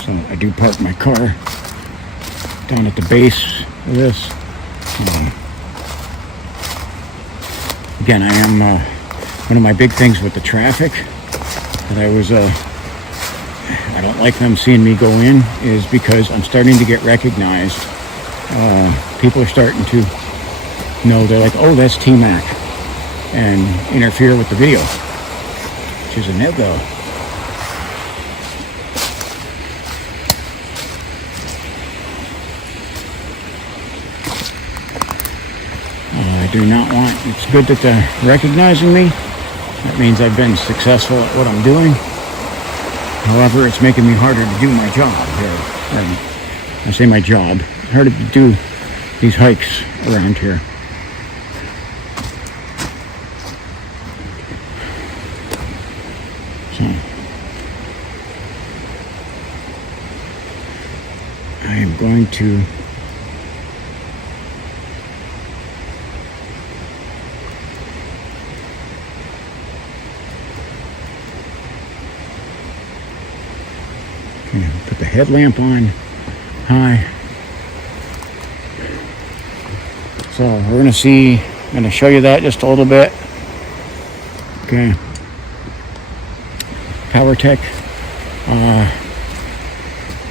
So I do park my car down at the base of this. Again, I am one of my big things with the traffic that I don't like them seeing me go in is because I'm starting to get recognized. People are starting to know, they're like, oh, that's T-Mac, and interfere with the video, which is a no-go. I do not want, it's good that they're recognizing me. That means I've been successful at what I'm doing. However, it's making me harder to do my job here. I say my job, harder to do these hikes around here. So, I am going to put the headlamp on high. So we're gonna see, I'm gonna show you that just a little bit. Okay. PowerTech.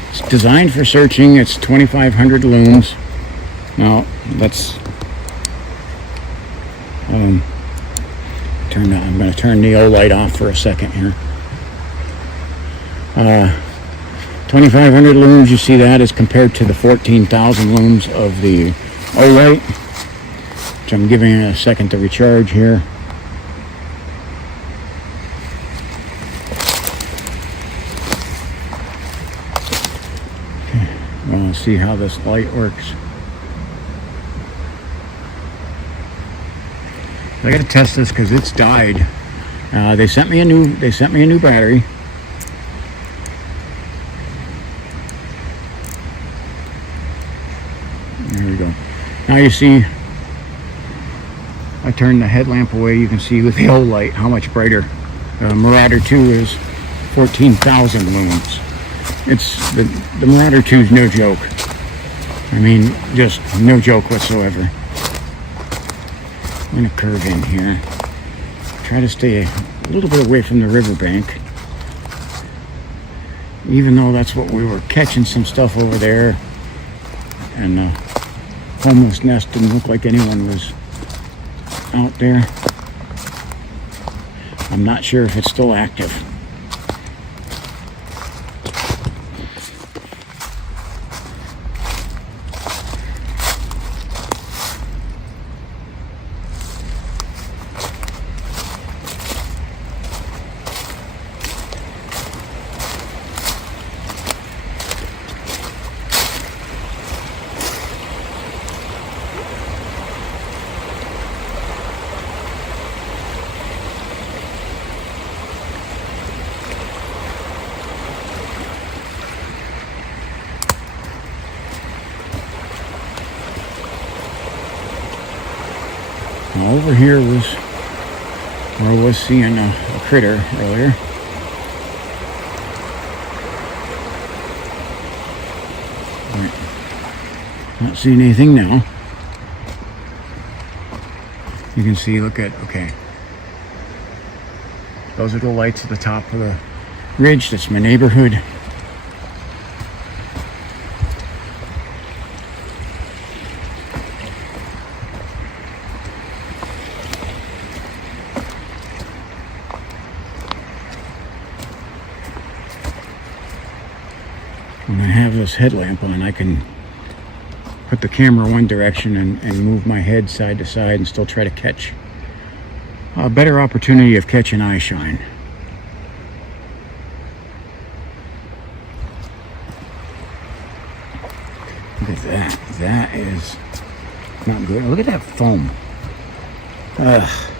It's designed for searching. It's 2,500 looms. Now that's I'm gonna turn the O light off for a second here. 2,500 looms, you see that as compared to the 14,000 looms of the O-Light, which I'm giving it a second to recharge here. Okay, we'll see how this light works. I gotta test this because it's died. They sent me a new battery. There we go. Now you see, I turned the headlamp away. You can see with the whole light how much brighter. Marauder 2 is 14,000 lumens. It's the Marauder 2 is no joke. I mean, just no joke whatsoever. I'm gonna curve in here. Try to stay a little bit away from the riverbank. Even though that's what we were catching some stuff over there. And the homeless nest didn't look like anyone was out there. I'm not sure if it's still active. over here was where I was seeing a critter earlier. Not seeing anything now. You can see, look at, okay. Those are the lights at the top of the ridge. That's my neighborhood. When I have this headlamp on, I can put the camera one direction and move my head side to side and still try to catch a better opportunity of catching eye shine. Look at that. That is not good. Look at that foam. Ugh.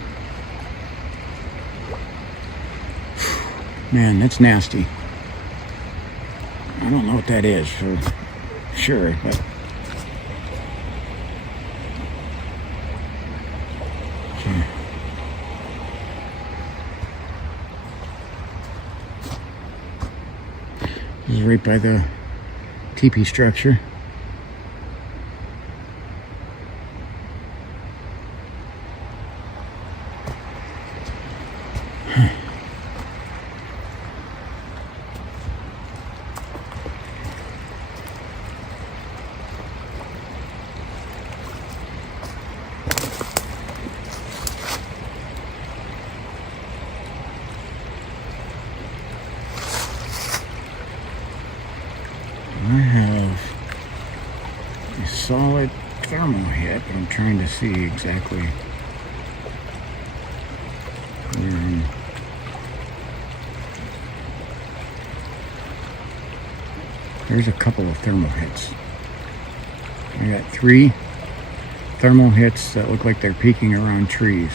Man, that's nasty. I don't know what that is for sure, but okay. This is right by the teepee structure. I have a solid thermal hit, but I'm trying to see exactly where there's a couple of thermal hits. I got 3 thermal hits that look like they're peeking around trees.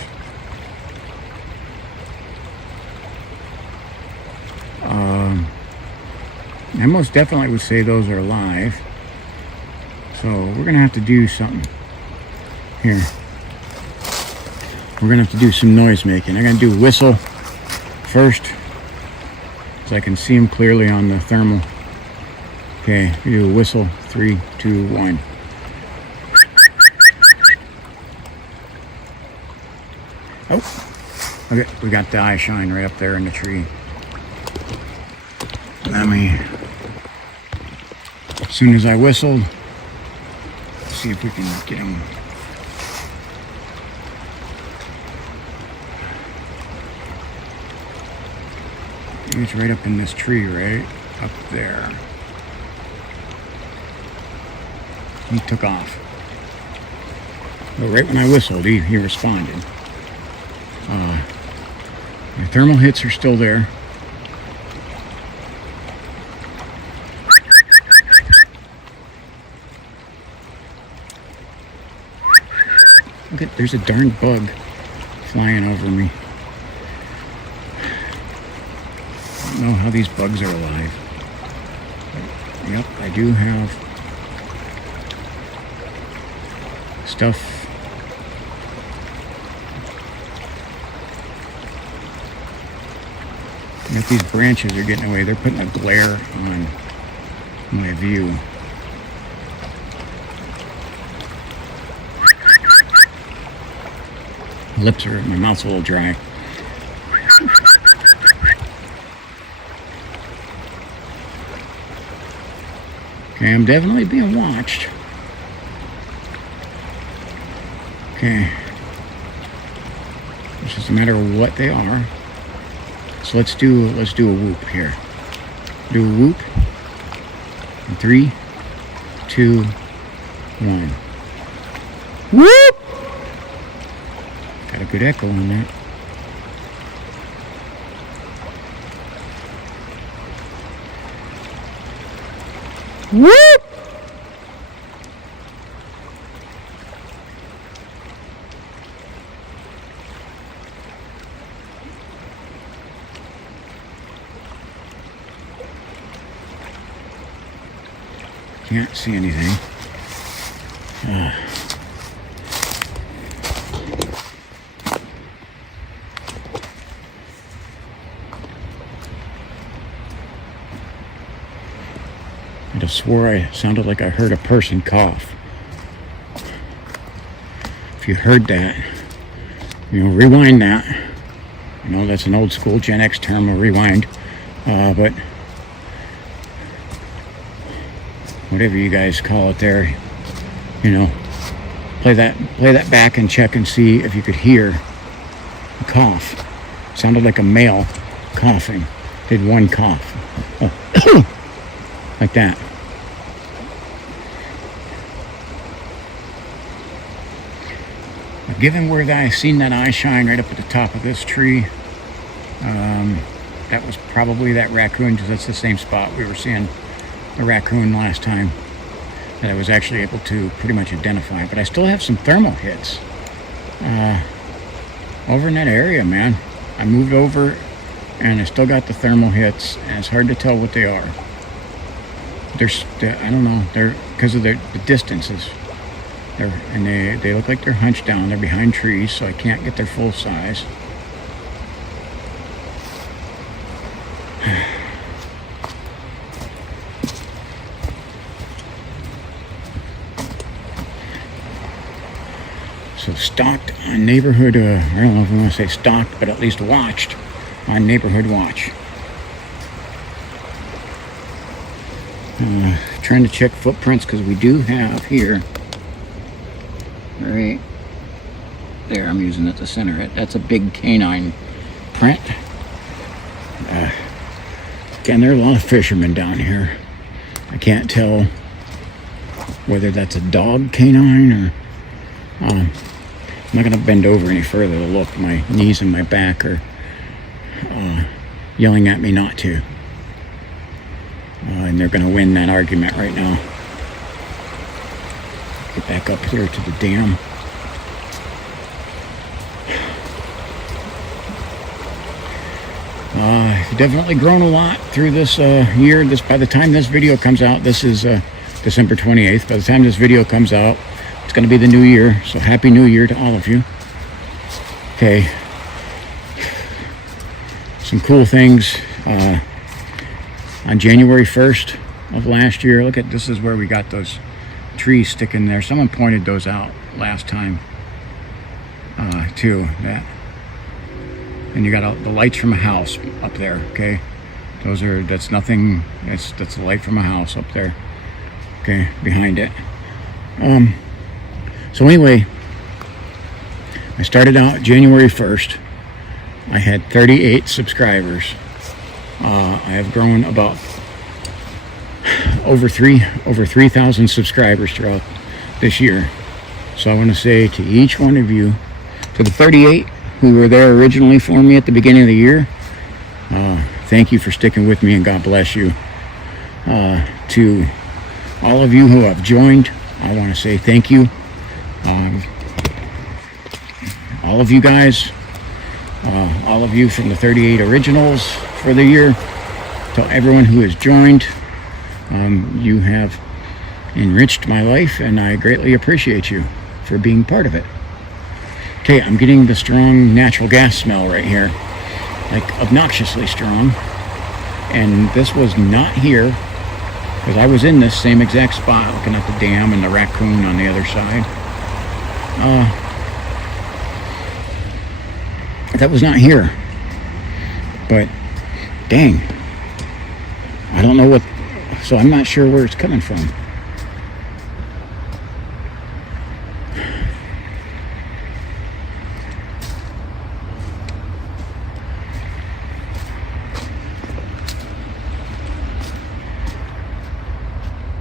I most definitely would say those are live. So we're gonna have to do something here. We're gonna have to do some noise making. I'm gonna do whistle first, so I can see them clearly on the thermal. Okay, we do a whistle. 3, 2, 1. Oh, okay, we got the eye shine right up there in the tree. Let me, as soon as I whistled, see if we can get him. It's right up in this tree, right up there. He took off. But right when I whistled, he responded. My thermal hits are still there. Look at, there's a darn bug flying over me. I don't know how these bugs are alive. But, yep, I do have stuff. If these branches are getting away, they're putting a glare on my view. Lips are, my mouth's a little dry. Okay, I'm definitely being watched. Okay. It's just a matter of what they are. So let's do a whoop here. Do a whoop. In 3, 2, 1. Whoop! Got a good echo on that. Whoop! Can't see anything. could have swore I sounded like I heard a person cough. If you heard that, rewind that. I know that's an old school Gen X term, a rewind, but whatever you guys call it there, play that back and check and see if you could hear a cough. It sounded like a male coughing. Did one cough. Oh. Like that. Given where I seen that eye shine right up at the top of this tree, that was probably that raccoon, because that's the same spot we were seeing a raccoon last time that I was actually able to pretty much identify. But I still have some thermal hits over in that area, man. I moved over and I still got the thermal hits, and it's hard to tell what they are. I don't know, they're because of the distances. They look like they're hunched down. They're behind trees, so I can't get their full size. So stalked on neighborhood, I don't know if I want to say stalked, but at least watched on Neighborhood Watch. Trying to check footprints, because we do have here, right there, I'm using it to center it. That's a big canine print. Again, there are a lot of fishermen down here. I can't tell whether that's a dog canine or... I'm not going to bend over any further to look. My knees and my back are yelling at me not to. And they're going to win that argument right now. Get back up here to the dam. Definitely grown a lot through this year. By the time this video comes out, this is December 28th. By the time this video comes out, it's going to be the new year. So happy new year to all of you. Okay. Some cool things. On January 1st of last year, look at this, is where we got those trees sticking there. Someone pointed those out last time too. And you got the lights from a house up there. Okay, that's nothing. That's the light from a house up there. Okay, behind it. So anyway, I started out January 1st. I had 38 subscribers. I have grown about over 3,000 subscribers throughout this year. So I want to say to each one of you, to the 38 who were there originally for me at the beginning of the year, thank you for sticking with me, and God bless you. To all of you who have joined, I want to say thank you. All of you guys, all of you from the 38 originals for the year, to everyone who has joined, you have enriched my life, and I greatly appreciate you for being part of it. Okay, I'm getting the strong natural gas smell right here, like obnoxiously strong, and this was not here, because I was in this same exact spot looking at the dam and the raccoon on the other side. That was not here, but dang, I don't know what, so I'm not sure where it's coming from.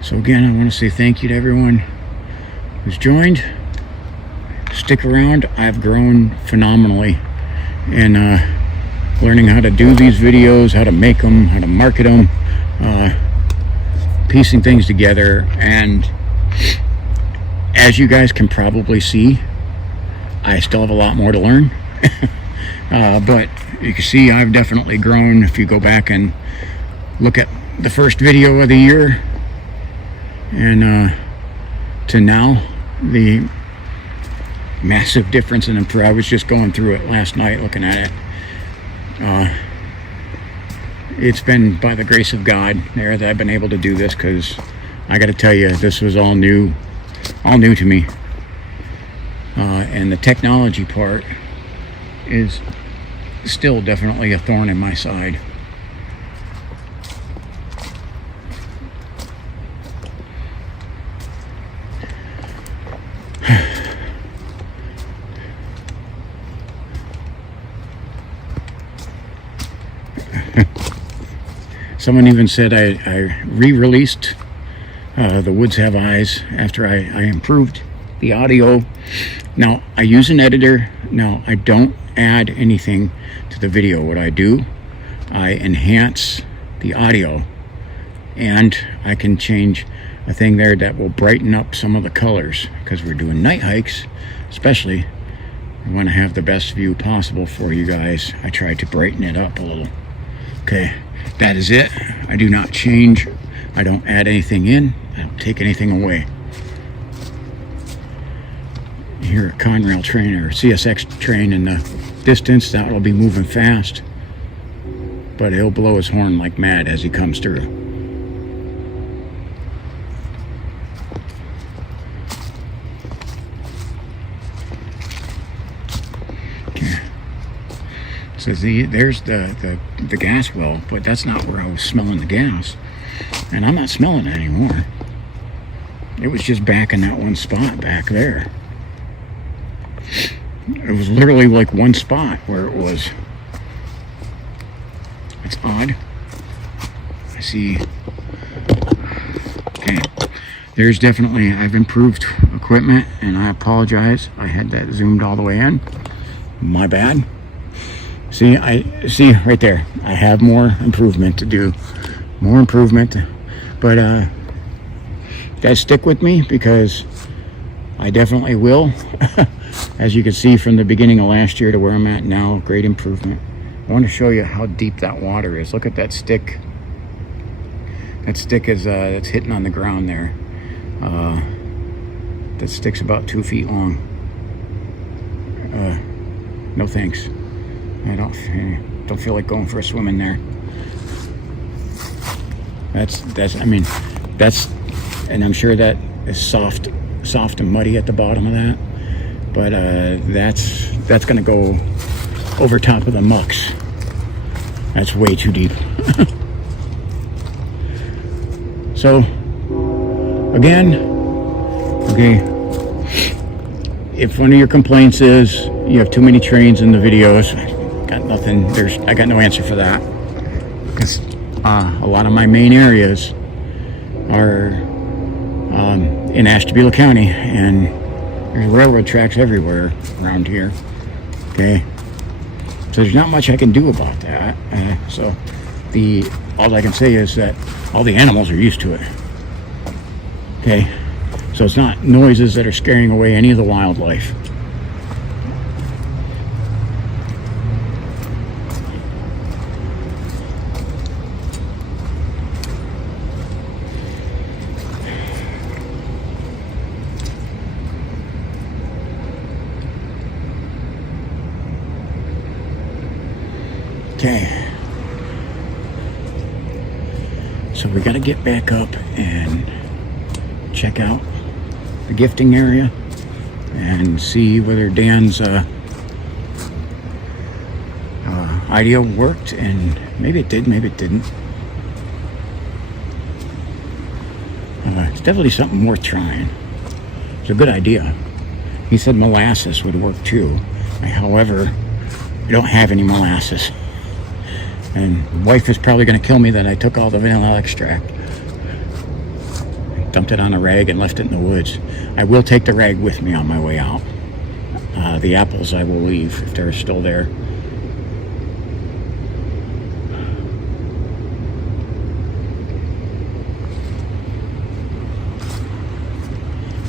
So again, I want to say thank you to everyone who's joined. Stick around. I've grown phenomenally in learning how to do these videos, how to make them, how to market them, piecing things together. And as you guys can probably see, I still have a lot more to learn. But you can see I've definitely grown. If you go back and look at the first video of the year and to now, the massive difference in I was just going through it last night, looking at it. it's been by the grace of God there that I've been able to do this, because I got to tell you, this was all new to me. And the technology part is still definitely a thorn in my side. Someone even said I re-released The Woods Have Eyes after I improved the audio. Now, I use an editor. Now, I don't add anything to the video. What I do, I enhance the audio, and I can change a thing there that will brighten up some of the colors, because we're doing night hikes, especially. I want to have the best view possible for you guys. I tried to brighten it up a little. Okay, that is it. I do not change. I don't add anything in. I don't take anything away. You hear a Conrail train or CSX train in the distance. That will be moving fast, but he'll blow his horn like mad as he comes through. Okay. So there's the gas well, but that's not where I was smelling the gas. And I'm not smelling it anymore. It was just back in that one spot back there. It was literally like one spot where it was. It's odd. I see. Okay. There's definitely, I've improved equipment, and I apologize. I had that zoomed all the way in. My bad. See, I see right there. I have more improvement to do. More improvement. But guys, stick with me, because I definitely will. As you can see from the beginning of last year to where I'm at now, great improvement. I want to show you how deep that water is. Look at that stick. That stick is that's hitting on the ground there. That stick's about 2 feet long. No thanks. I don't feel like going for a swim in there. That's I mean, that's, and I'm sure that is soft and muddy at the bottom of that, but that's gonna go over top of the mucks. That's way too deep. So again, okay, if one of your complaints is you have too many trains in the videos, got nothing, I got no answer for that, because a lot of my main areas are in Ashtabula County, and there's railroad tracks everywhere around here. Okay, so there's not much I can do about that. So all I can say is that all the animals are used to it. Okay, so it's not noises that are scaring away any of the wildlife. Okay, so we got to get back up and check out the gifting area and see whether Dan's idea worked, and maybe it did, maybe it didn't. It's definitely something worth trying. It's a good idea. He said molasses would work too. However, we don't have any molasses. And wife is probably going to kill me that I took all the vanilla extract, dumped it on a rag, and left it in the woods. I will take the rag with me on my way out. The apples I will leave if they're still there.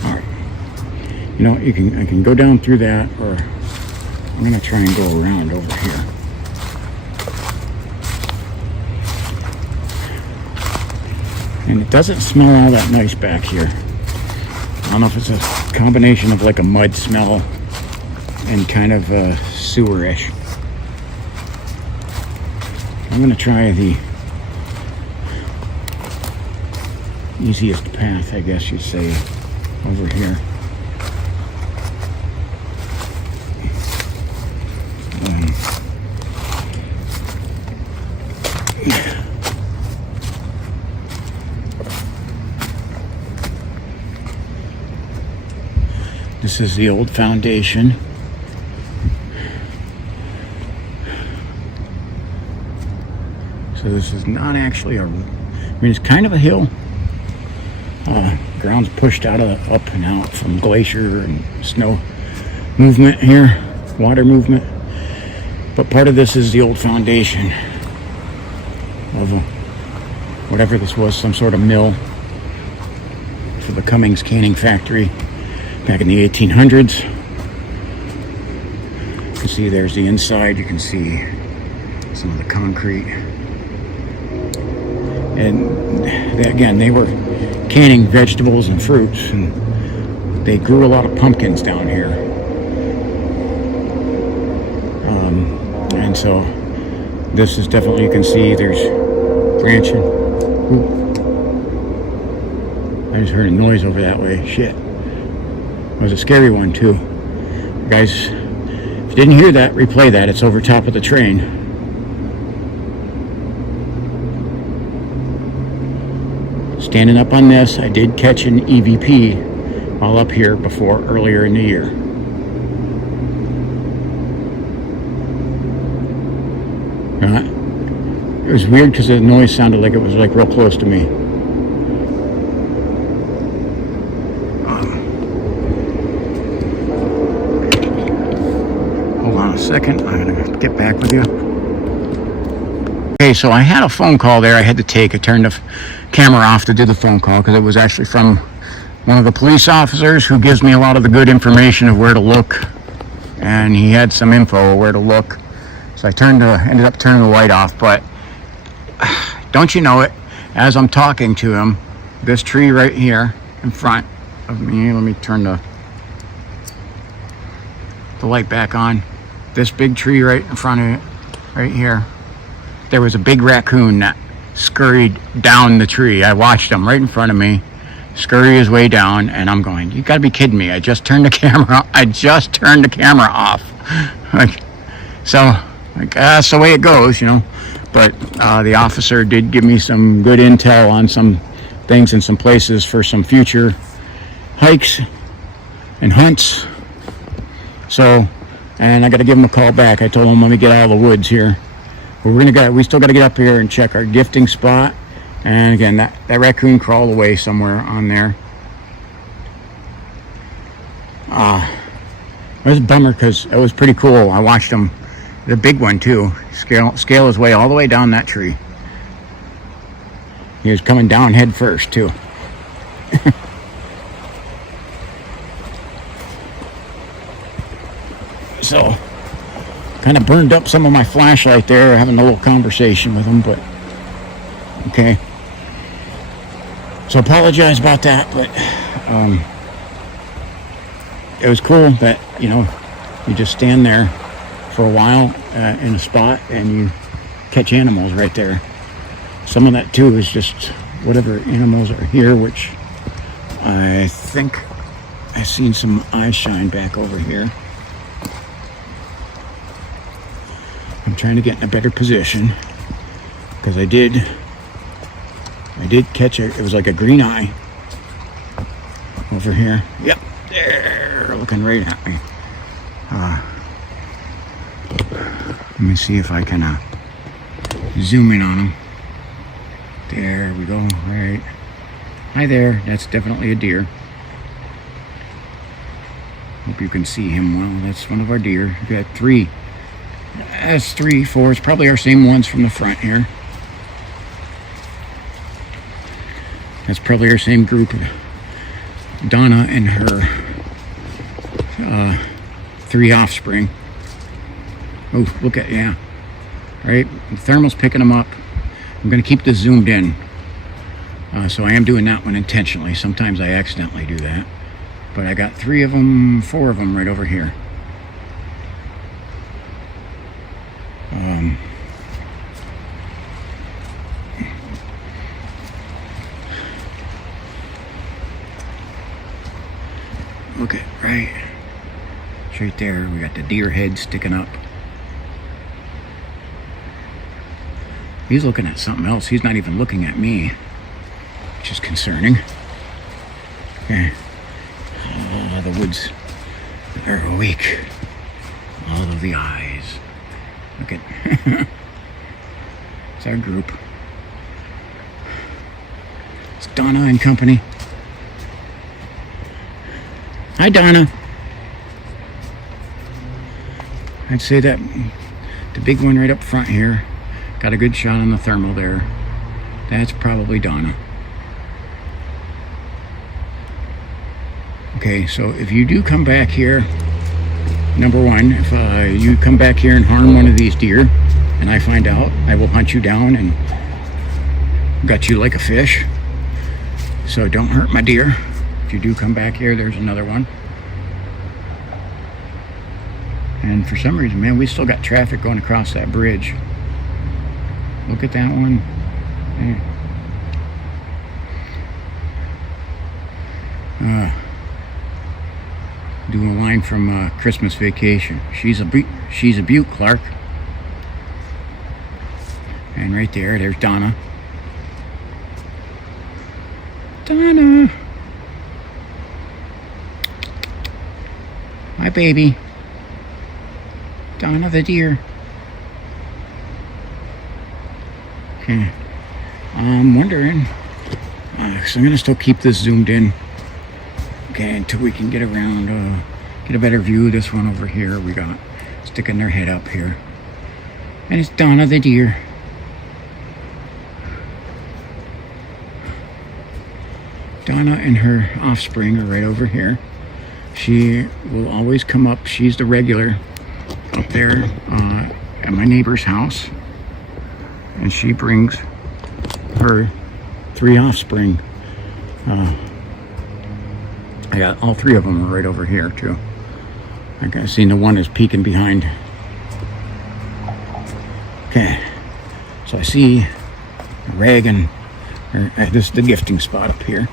All right. You know, I can go down through that, or I'm going to try and go around over here. And it doesn't smell all that nice back here. I don't know if it's a combination of like a mud smell and kind of sewerish. I'm gonna try the easiest path, I guess you'd say, over here. This is the old foundation. So this is not actually a, I mean, it's kind of a hill. Ground's pushed out of up and out from glacier and snow movement here, water movement. But part of this is the old foundation of whatever this was, some sort of mill for the Cummings canning factory back in the 1800s. You can see there's the inside. You can see some of the concrete. And again, they were canning vegetables and fruits, and they grew a lot of pumpkins down here. And so this is definitely, you can see there's branching. Ooh. I just heard a noise over that way. Shit. It was a scary one too. Guys, if you didn't hear that, replay that. It's over top of the train. Standing up on this, I did catch an EVP while up here before earlier in the year. It was weird because the noise sounded like it was like real close to me. Hold on a second, I'm gonna get back with you. Okay, so I had a phone call there I had to take. I turned the camera off to do the phone call because it was actually from one of the police officers who gives me a lot of the good information of where to look, and he had some info where to look. So I ended up turning the light off. But don't you know it, as I'm talking to him, this tree right here in front of me, let me turn the light back on. This big tree right in front of it, right here, there was a big raccoon that scurried down the tree. I watched him right in front of me scurry his way down, and I'm going, you gotta be kidding me. I just turned the camera off. That's the way it goes, you know. But the officer did give me some good intel on some things and some places for some future hikes and hunts. So, and I got to give him a call back. I told him, let me get out of the woods here. But we still got to get up here and check our gifting spot. And again, that raccoon crawled away somewhere on there. It was a bummer because it was pretty cool. I watched him, the big one too, scale his way all the way down that tree. He was coming down head first too. So, kind of burned up some of my flashlight there, having a little conversation with him, but okay. So apologize about that, but it was cool that, you know, you just stand there for a while in a spot and you catch animals right there. Some of that too is just whatever animals are here, which I think I've seen some eyes shine back over here. I'm trying to get in a better position because I did catch it. It was like a green eye over here. Yep, there, looking right at me. Let me see if I can zoom in on him. There we go. Right. Hi there. That's definitely a deer. Hope you can see him well. That's one of our deer. We got three. That's 3, 4. It's probably our same ones from the front here. That's probably our same group. Donna and her 3 offspring. Oh, look at, yeah. Right? The thermal's picking them up. I'm going to keep this zoomed in. So I am doing that one intentionally. Sometimes I accidentally do that. But I got 3 of them, 4 of them right over here. look at right. It's right there. We got the deer head sticking up. He's looking at something else. He's not even looking at me, which is concerning. Okay. Oh, the woods, they're awake. All of the eyes. Look at it's our group. It's Donna and company. Hi, Donna. I'd say that the big one right up front here got a good shot on the thermal there. That's probably Donna. Okay, so if you do come back here, number one, if you come back here and harm one of these deer and I find out, I will hunt you down and gut you like a fish. So don't hurt my deer. If you do come back here, there's another one. And for some reason, man, we still got traffic going across that bridge. Look at that one. Doing a line from Christmas Vacation. She's a beaut, Clark. And right there's Donna. Donna. My baby. Donna the deer. Okay. I'm wondering. So I'm gonna still keep this zoomed in. Okay, until we can get around, get a better view of this one over here. We got sticking their head up here. And it's Donna the deer. Donna and her offspring are right over here. She will always come up. She's the regular up there at my neighbor's house. And she brings her 3 offspring. I got all 3 of them right over here too. I seen the one is peeking behind. Okay, so I see a rag and this is the gifting spot up here.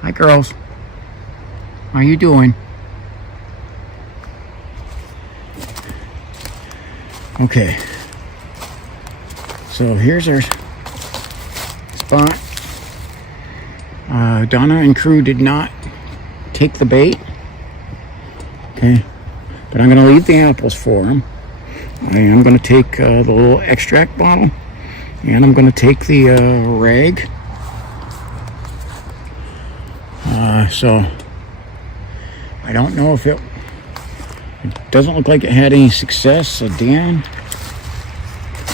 Hi girls, how you doing? Okay, so here's our spot. Donna and crew did not take the bait. Okay, but I'm going to leave the apples for them. I am going to take the little extract bottle, and I'm going to take the rag. So I don't know if it doesn't look like it had any success. So Dan,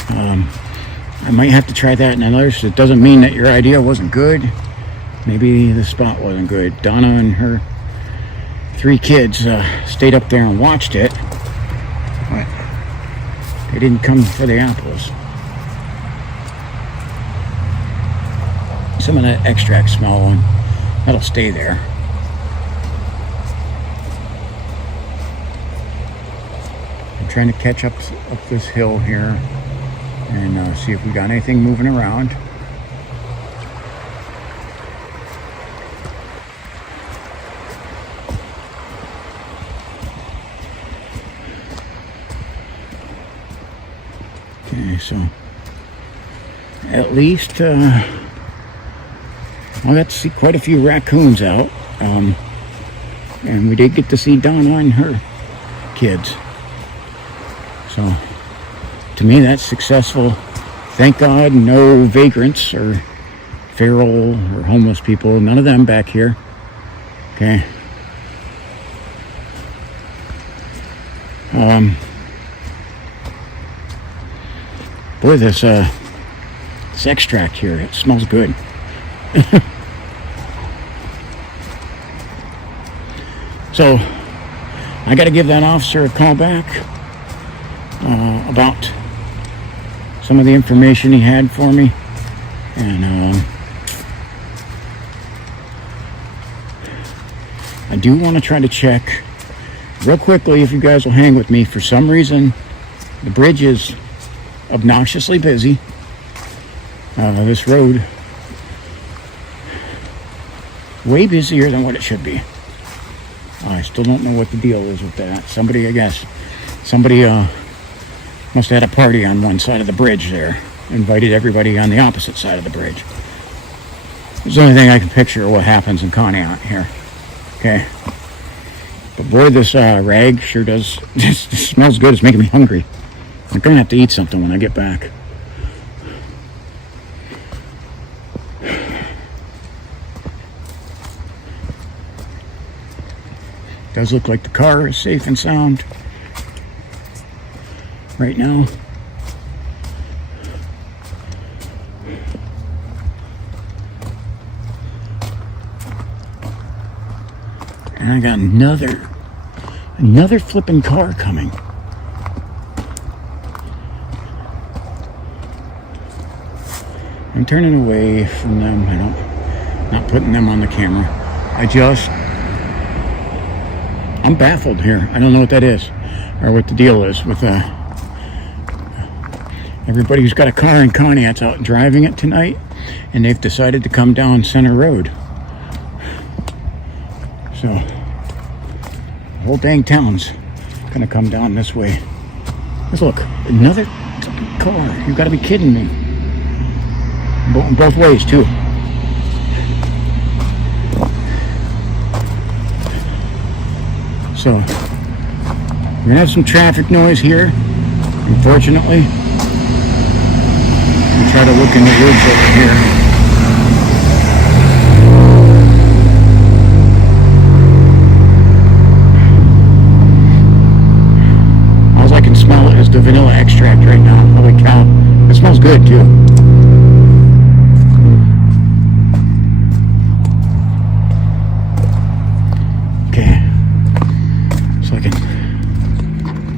I might have to try that in another. So it doesn't mean that your idea wasn't good. Maybe the spot wasn't good. Donna and her 3 kids stayed up there and watched it, but they didn't come for the apples. Some of that extract small one, that'll stay there. I'm trying to catch up this hill here and see if we got anything moving around. Okay, so at least I got to see quite a few raccoons out, and we did get to see Donna and her kids. So to me, that's successful. Thank God, no vagrants or feral or homeless people. None of them back here. Okay. Boy, this extract here, it smells good. So I got to give that officer a call back about some of the information he had for me, and I do want to try to check real quickly, if you guys will hang with me, for some reason, the bridge is obnoxiously busy. This road, way busier than what it should be. I still don't know what the deal is with that. Somebody must have had a party on one side of the bridge there. Invited everybody on the opposite side of the bridge. It's the only thing I can picture what happens in Conneaut here. Okay. But boy, this rag sure does. This smells good. It's making me hungry. I'm gonna have to eat something when I get back. Does look like the car is safe and sound right now. And I got another flipping car coming. I'm turning away from them. Not putting them on the camera. I'm baffled here. I don't know what that is, or what the deal is with everybody who's got a car in Conneaut's out driving it tonight, and they've decided to come down Center Road. So the whole dang town's gonna come down this way. Let's look, another car. You've got to be kidding me. Both ways too. So we're gonna have some traffic noise here, unfortunately. We'll try to look in the woods over here. All I can smell is the vanilla extract right now. Holy cow. It smells good too. Okay. So I can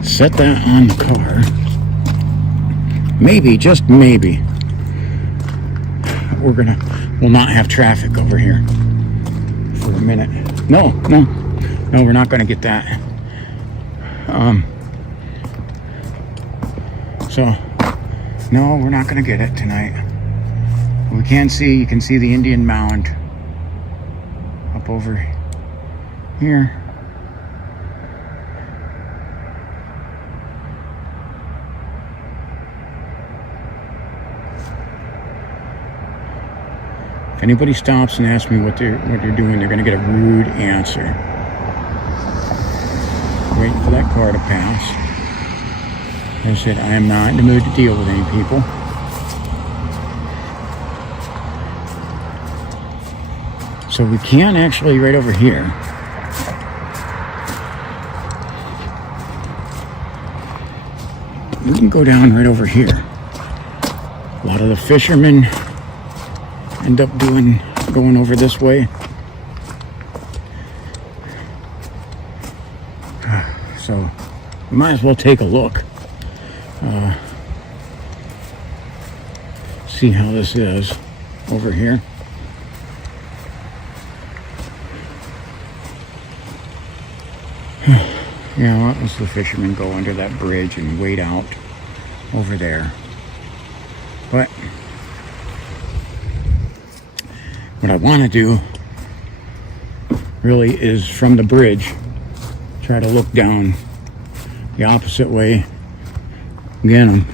set that on the car. Maybe, just maybe, we'll not have traffic over here for a minute. No, we're not gonna get that. So no, we're not gonna get it tonight. You can see the Indian Mound up over here. If anybody stops and asks me what they're doing, they're gonna get a rude answer. Waiting for that car to pass. I said, I am not in the mood to deal with any people. So we can actually, right over here, we can go down right over here. A lot of the fishermen end up going over this way. So we might as well take a look. See how this is over here. Yeah, what was the fishermen go under that bridge and wait out over there. But what I want to do really is from the bridge try to look down the opposite way. Again, I'm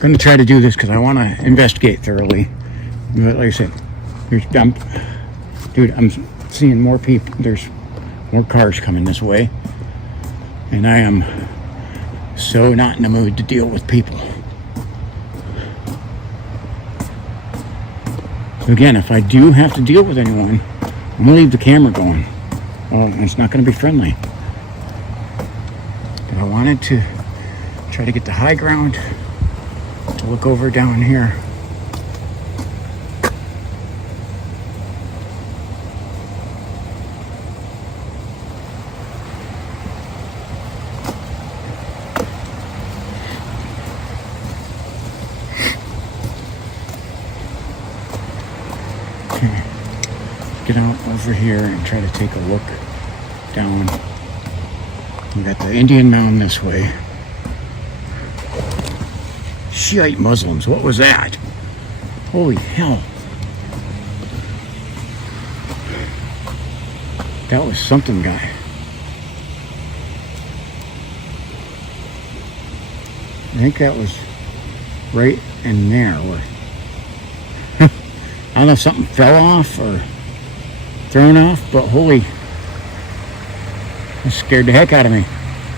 going to try to do this because I want to investigate thoroughly. But like I said, I'm seeing more people. There's more cars coming this way, and I am so not in the mood to deal with people. So again, if I do have to deal with anyone, I'm gonna leave the camera going. Well, it's not gonna be friendly. But I wanted to try to get the high ground to look over down here. Get out over here and try to take a look down We got the Indian Mound this way. Shiite Muslims, what was that? Holy hell. That was something, guy. I think that was right in there. Where I don't know if something fell off or thrown off, but holy, it scared the heck out of me.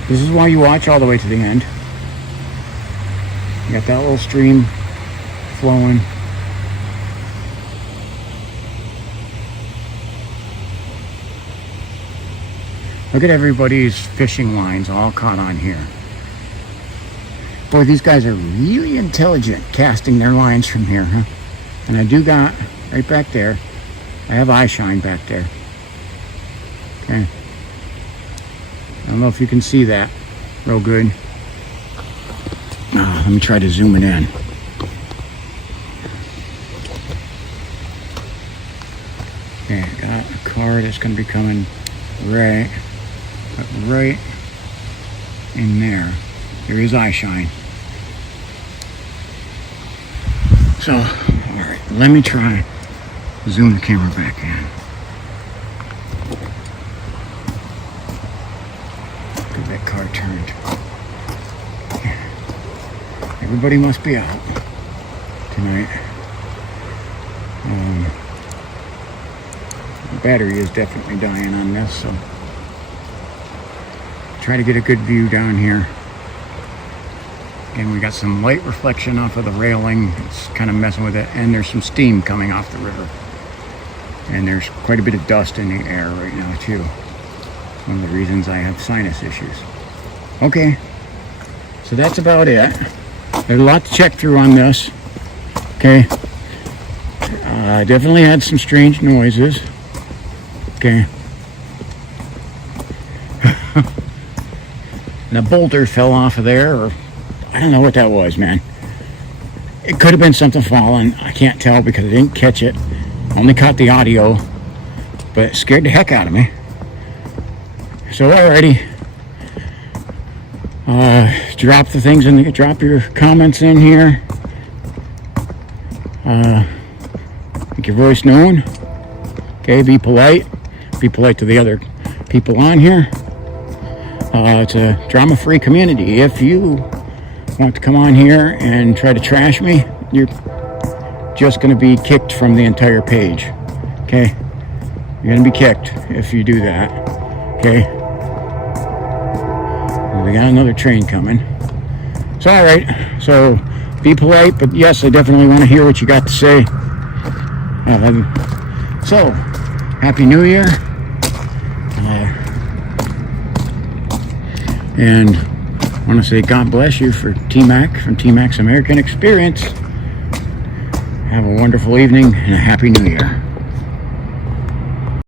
This is why you watch all the way to the end. You got that little stream flowing. Look at everybody's fishing lines all caught on here. Boy, these guys are really intelligent casting their lines from here, huh? And I do got, right back there, I have eye shine back there. Okay. I don't know if you can see that real good. Let me try to zoom it in. Okay, I got a car that's going to be coming right in there. There is eye shine. So, alright, let me try to zoom the camera back in. Get that car turned. Everybody must be out tonight. The battery is definitely dying on this, so try to get a good view down here. Again, we got some light reflection off of the railing. It's kind of messing with it, and there's some steam coming off the river. And there's quite a bit of dust in the air right now too. One of the reasons I have sinus issues. Okay, so that's about it. There's a lot to check through on this. Okay, definitely had some strange noises. Okay. And a boulder fell off of there, or I don't know what that was, man. It could have been something falling. I can't tell because I didn't catch it. Only caught the audio, but it scared the heck out of me. So alrighty. Drop the things in the, drop your comments in here. Make your voice known. Okay, be polite. Be polite to the other people on here. It's a drama-free community. If you want to come on here and try to trash me, you're just going to be kicked from the entire page. Okay? You're going to be kicked if you do that. Okay? We got another train coming. So, alright. So, be polite, but yes, I definitely want to hear what you got to say. So, Happy New Year. And I want to say God bless you for T-Mac, from T-Mac's American Experience. Have a wonderful evening and a Happy New Year.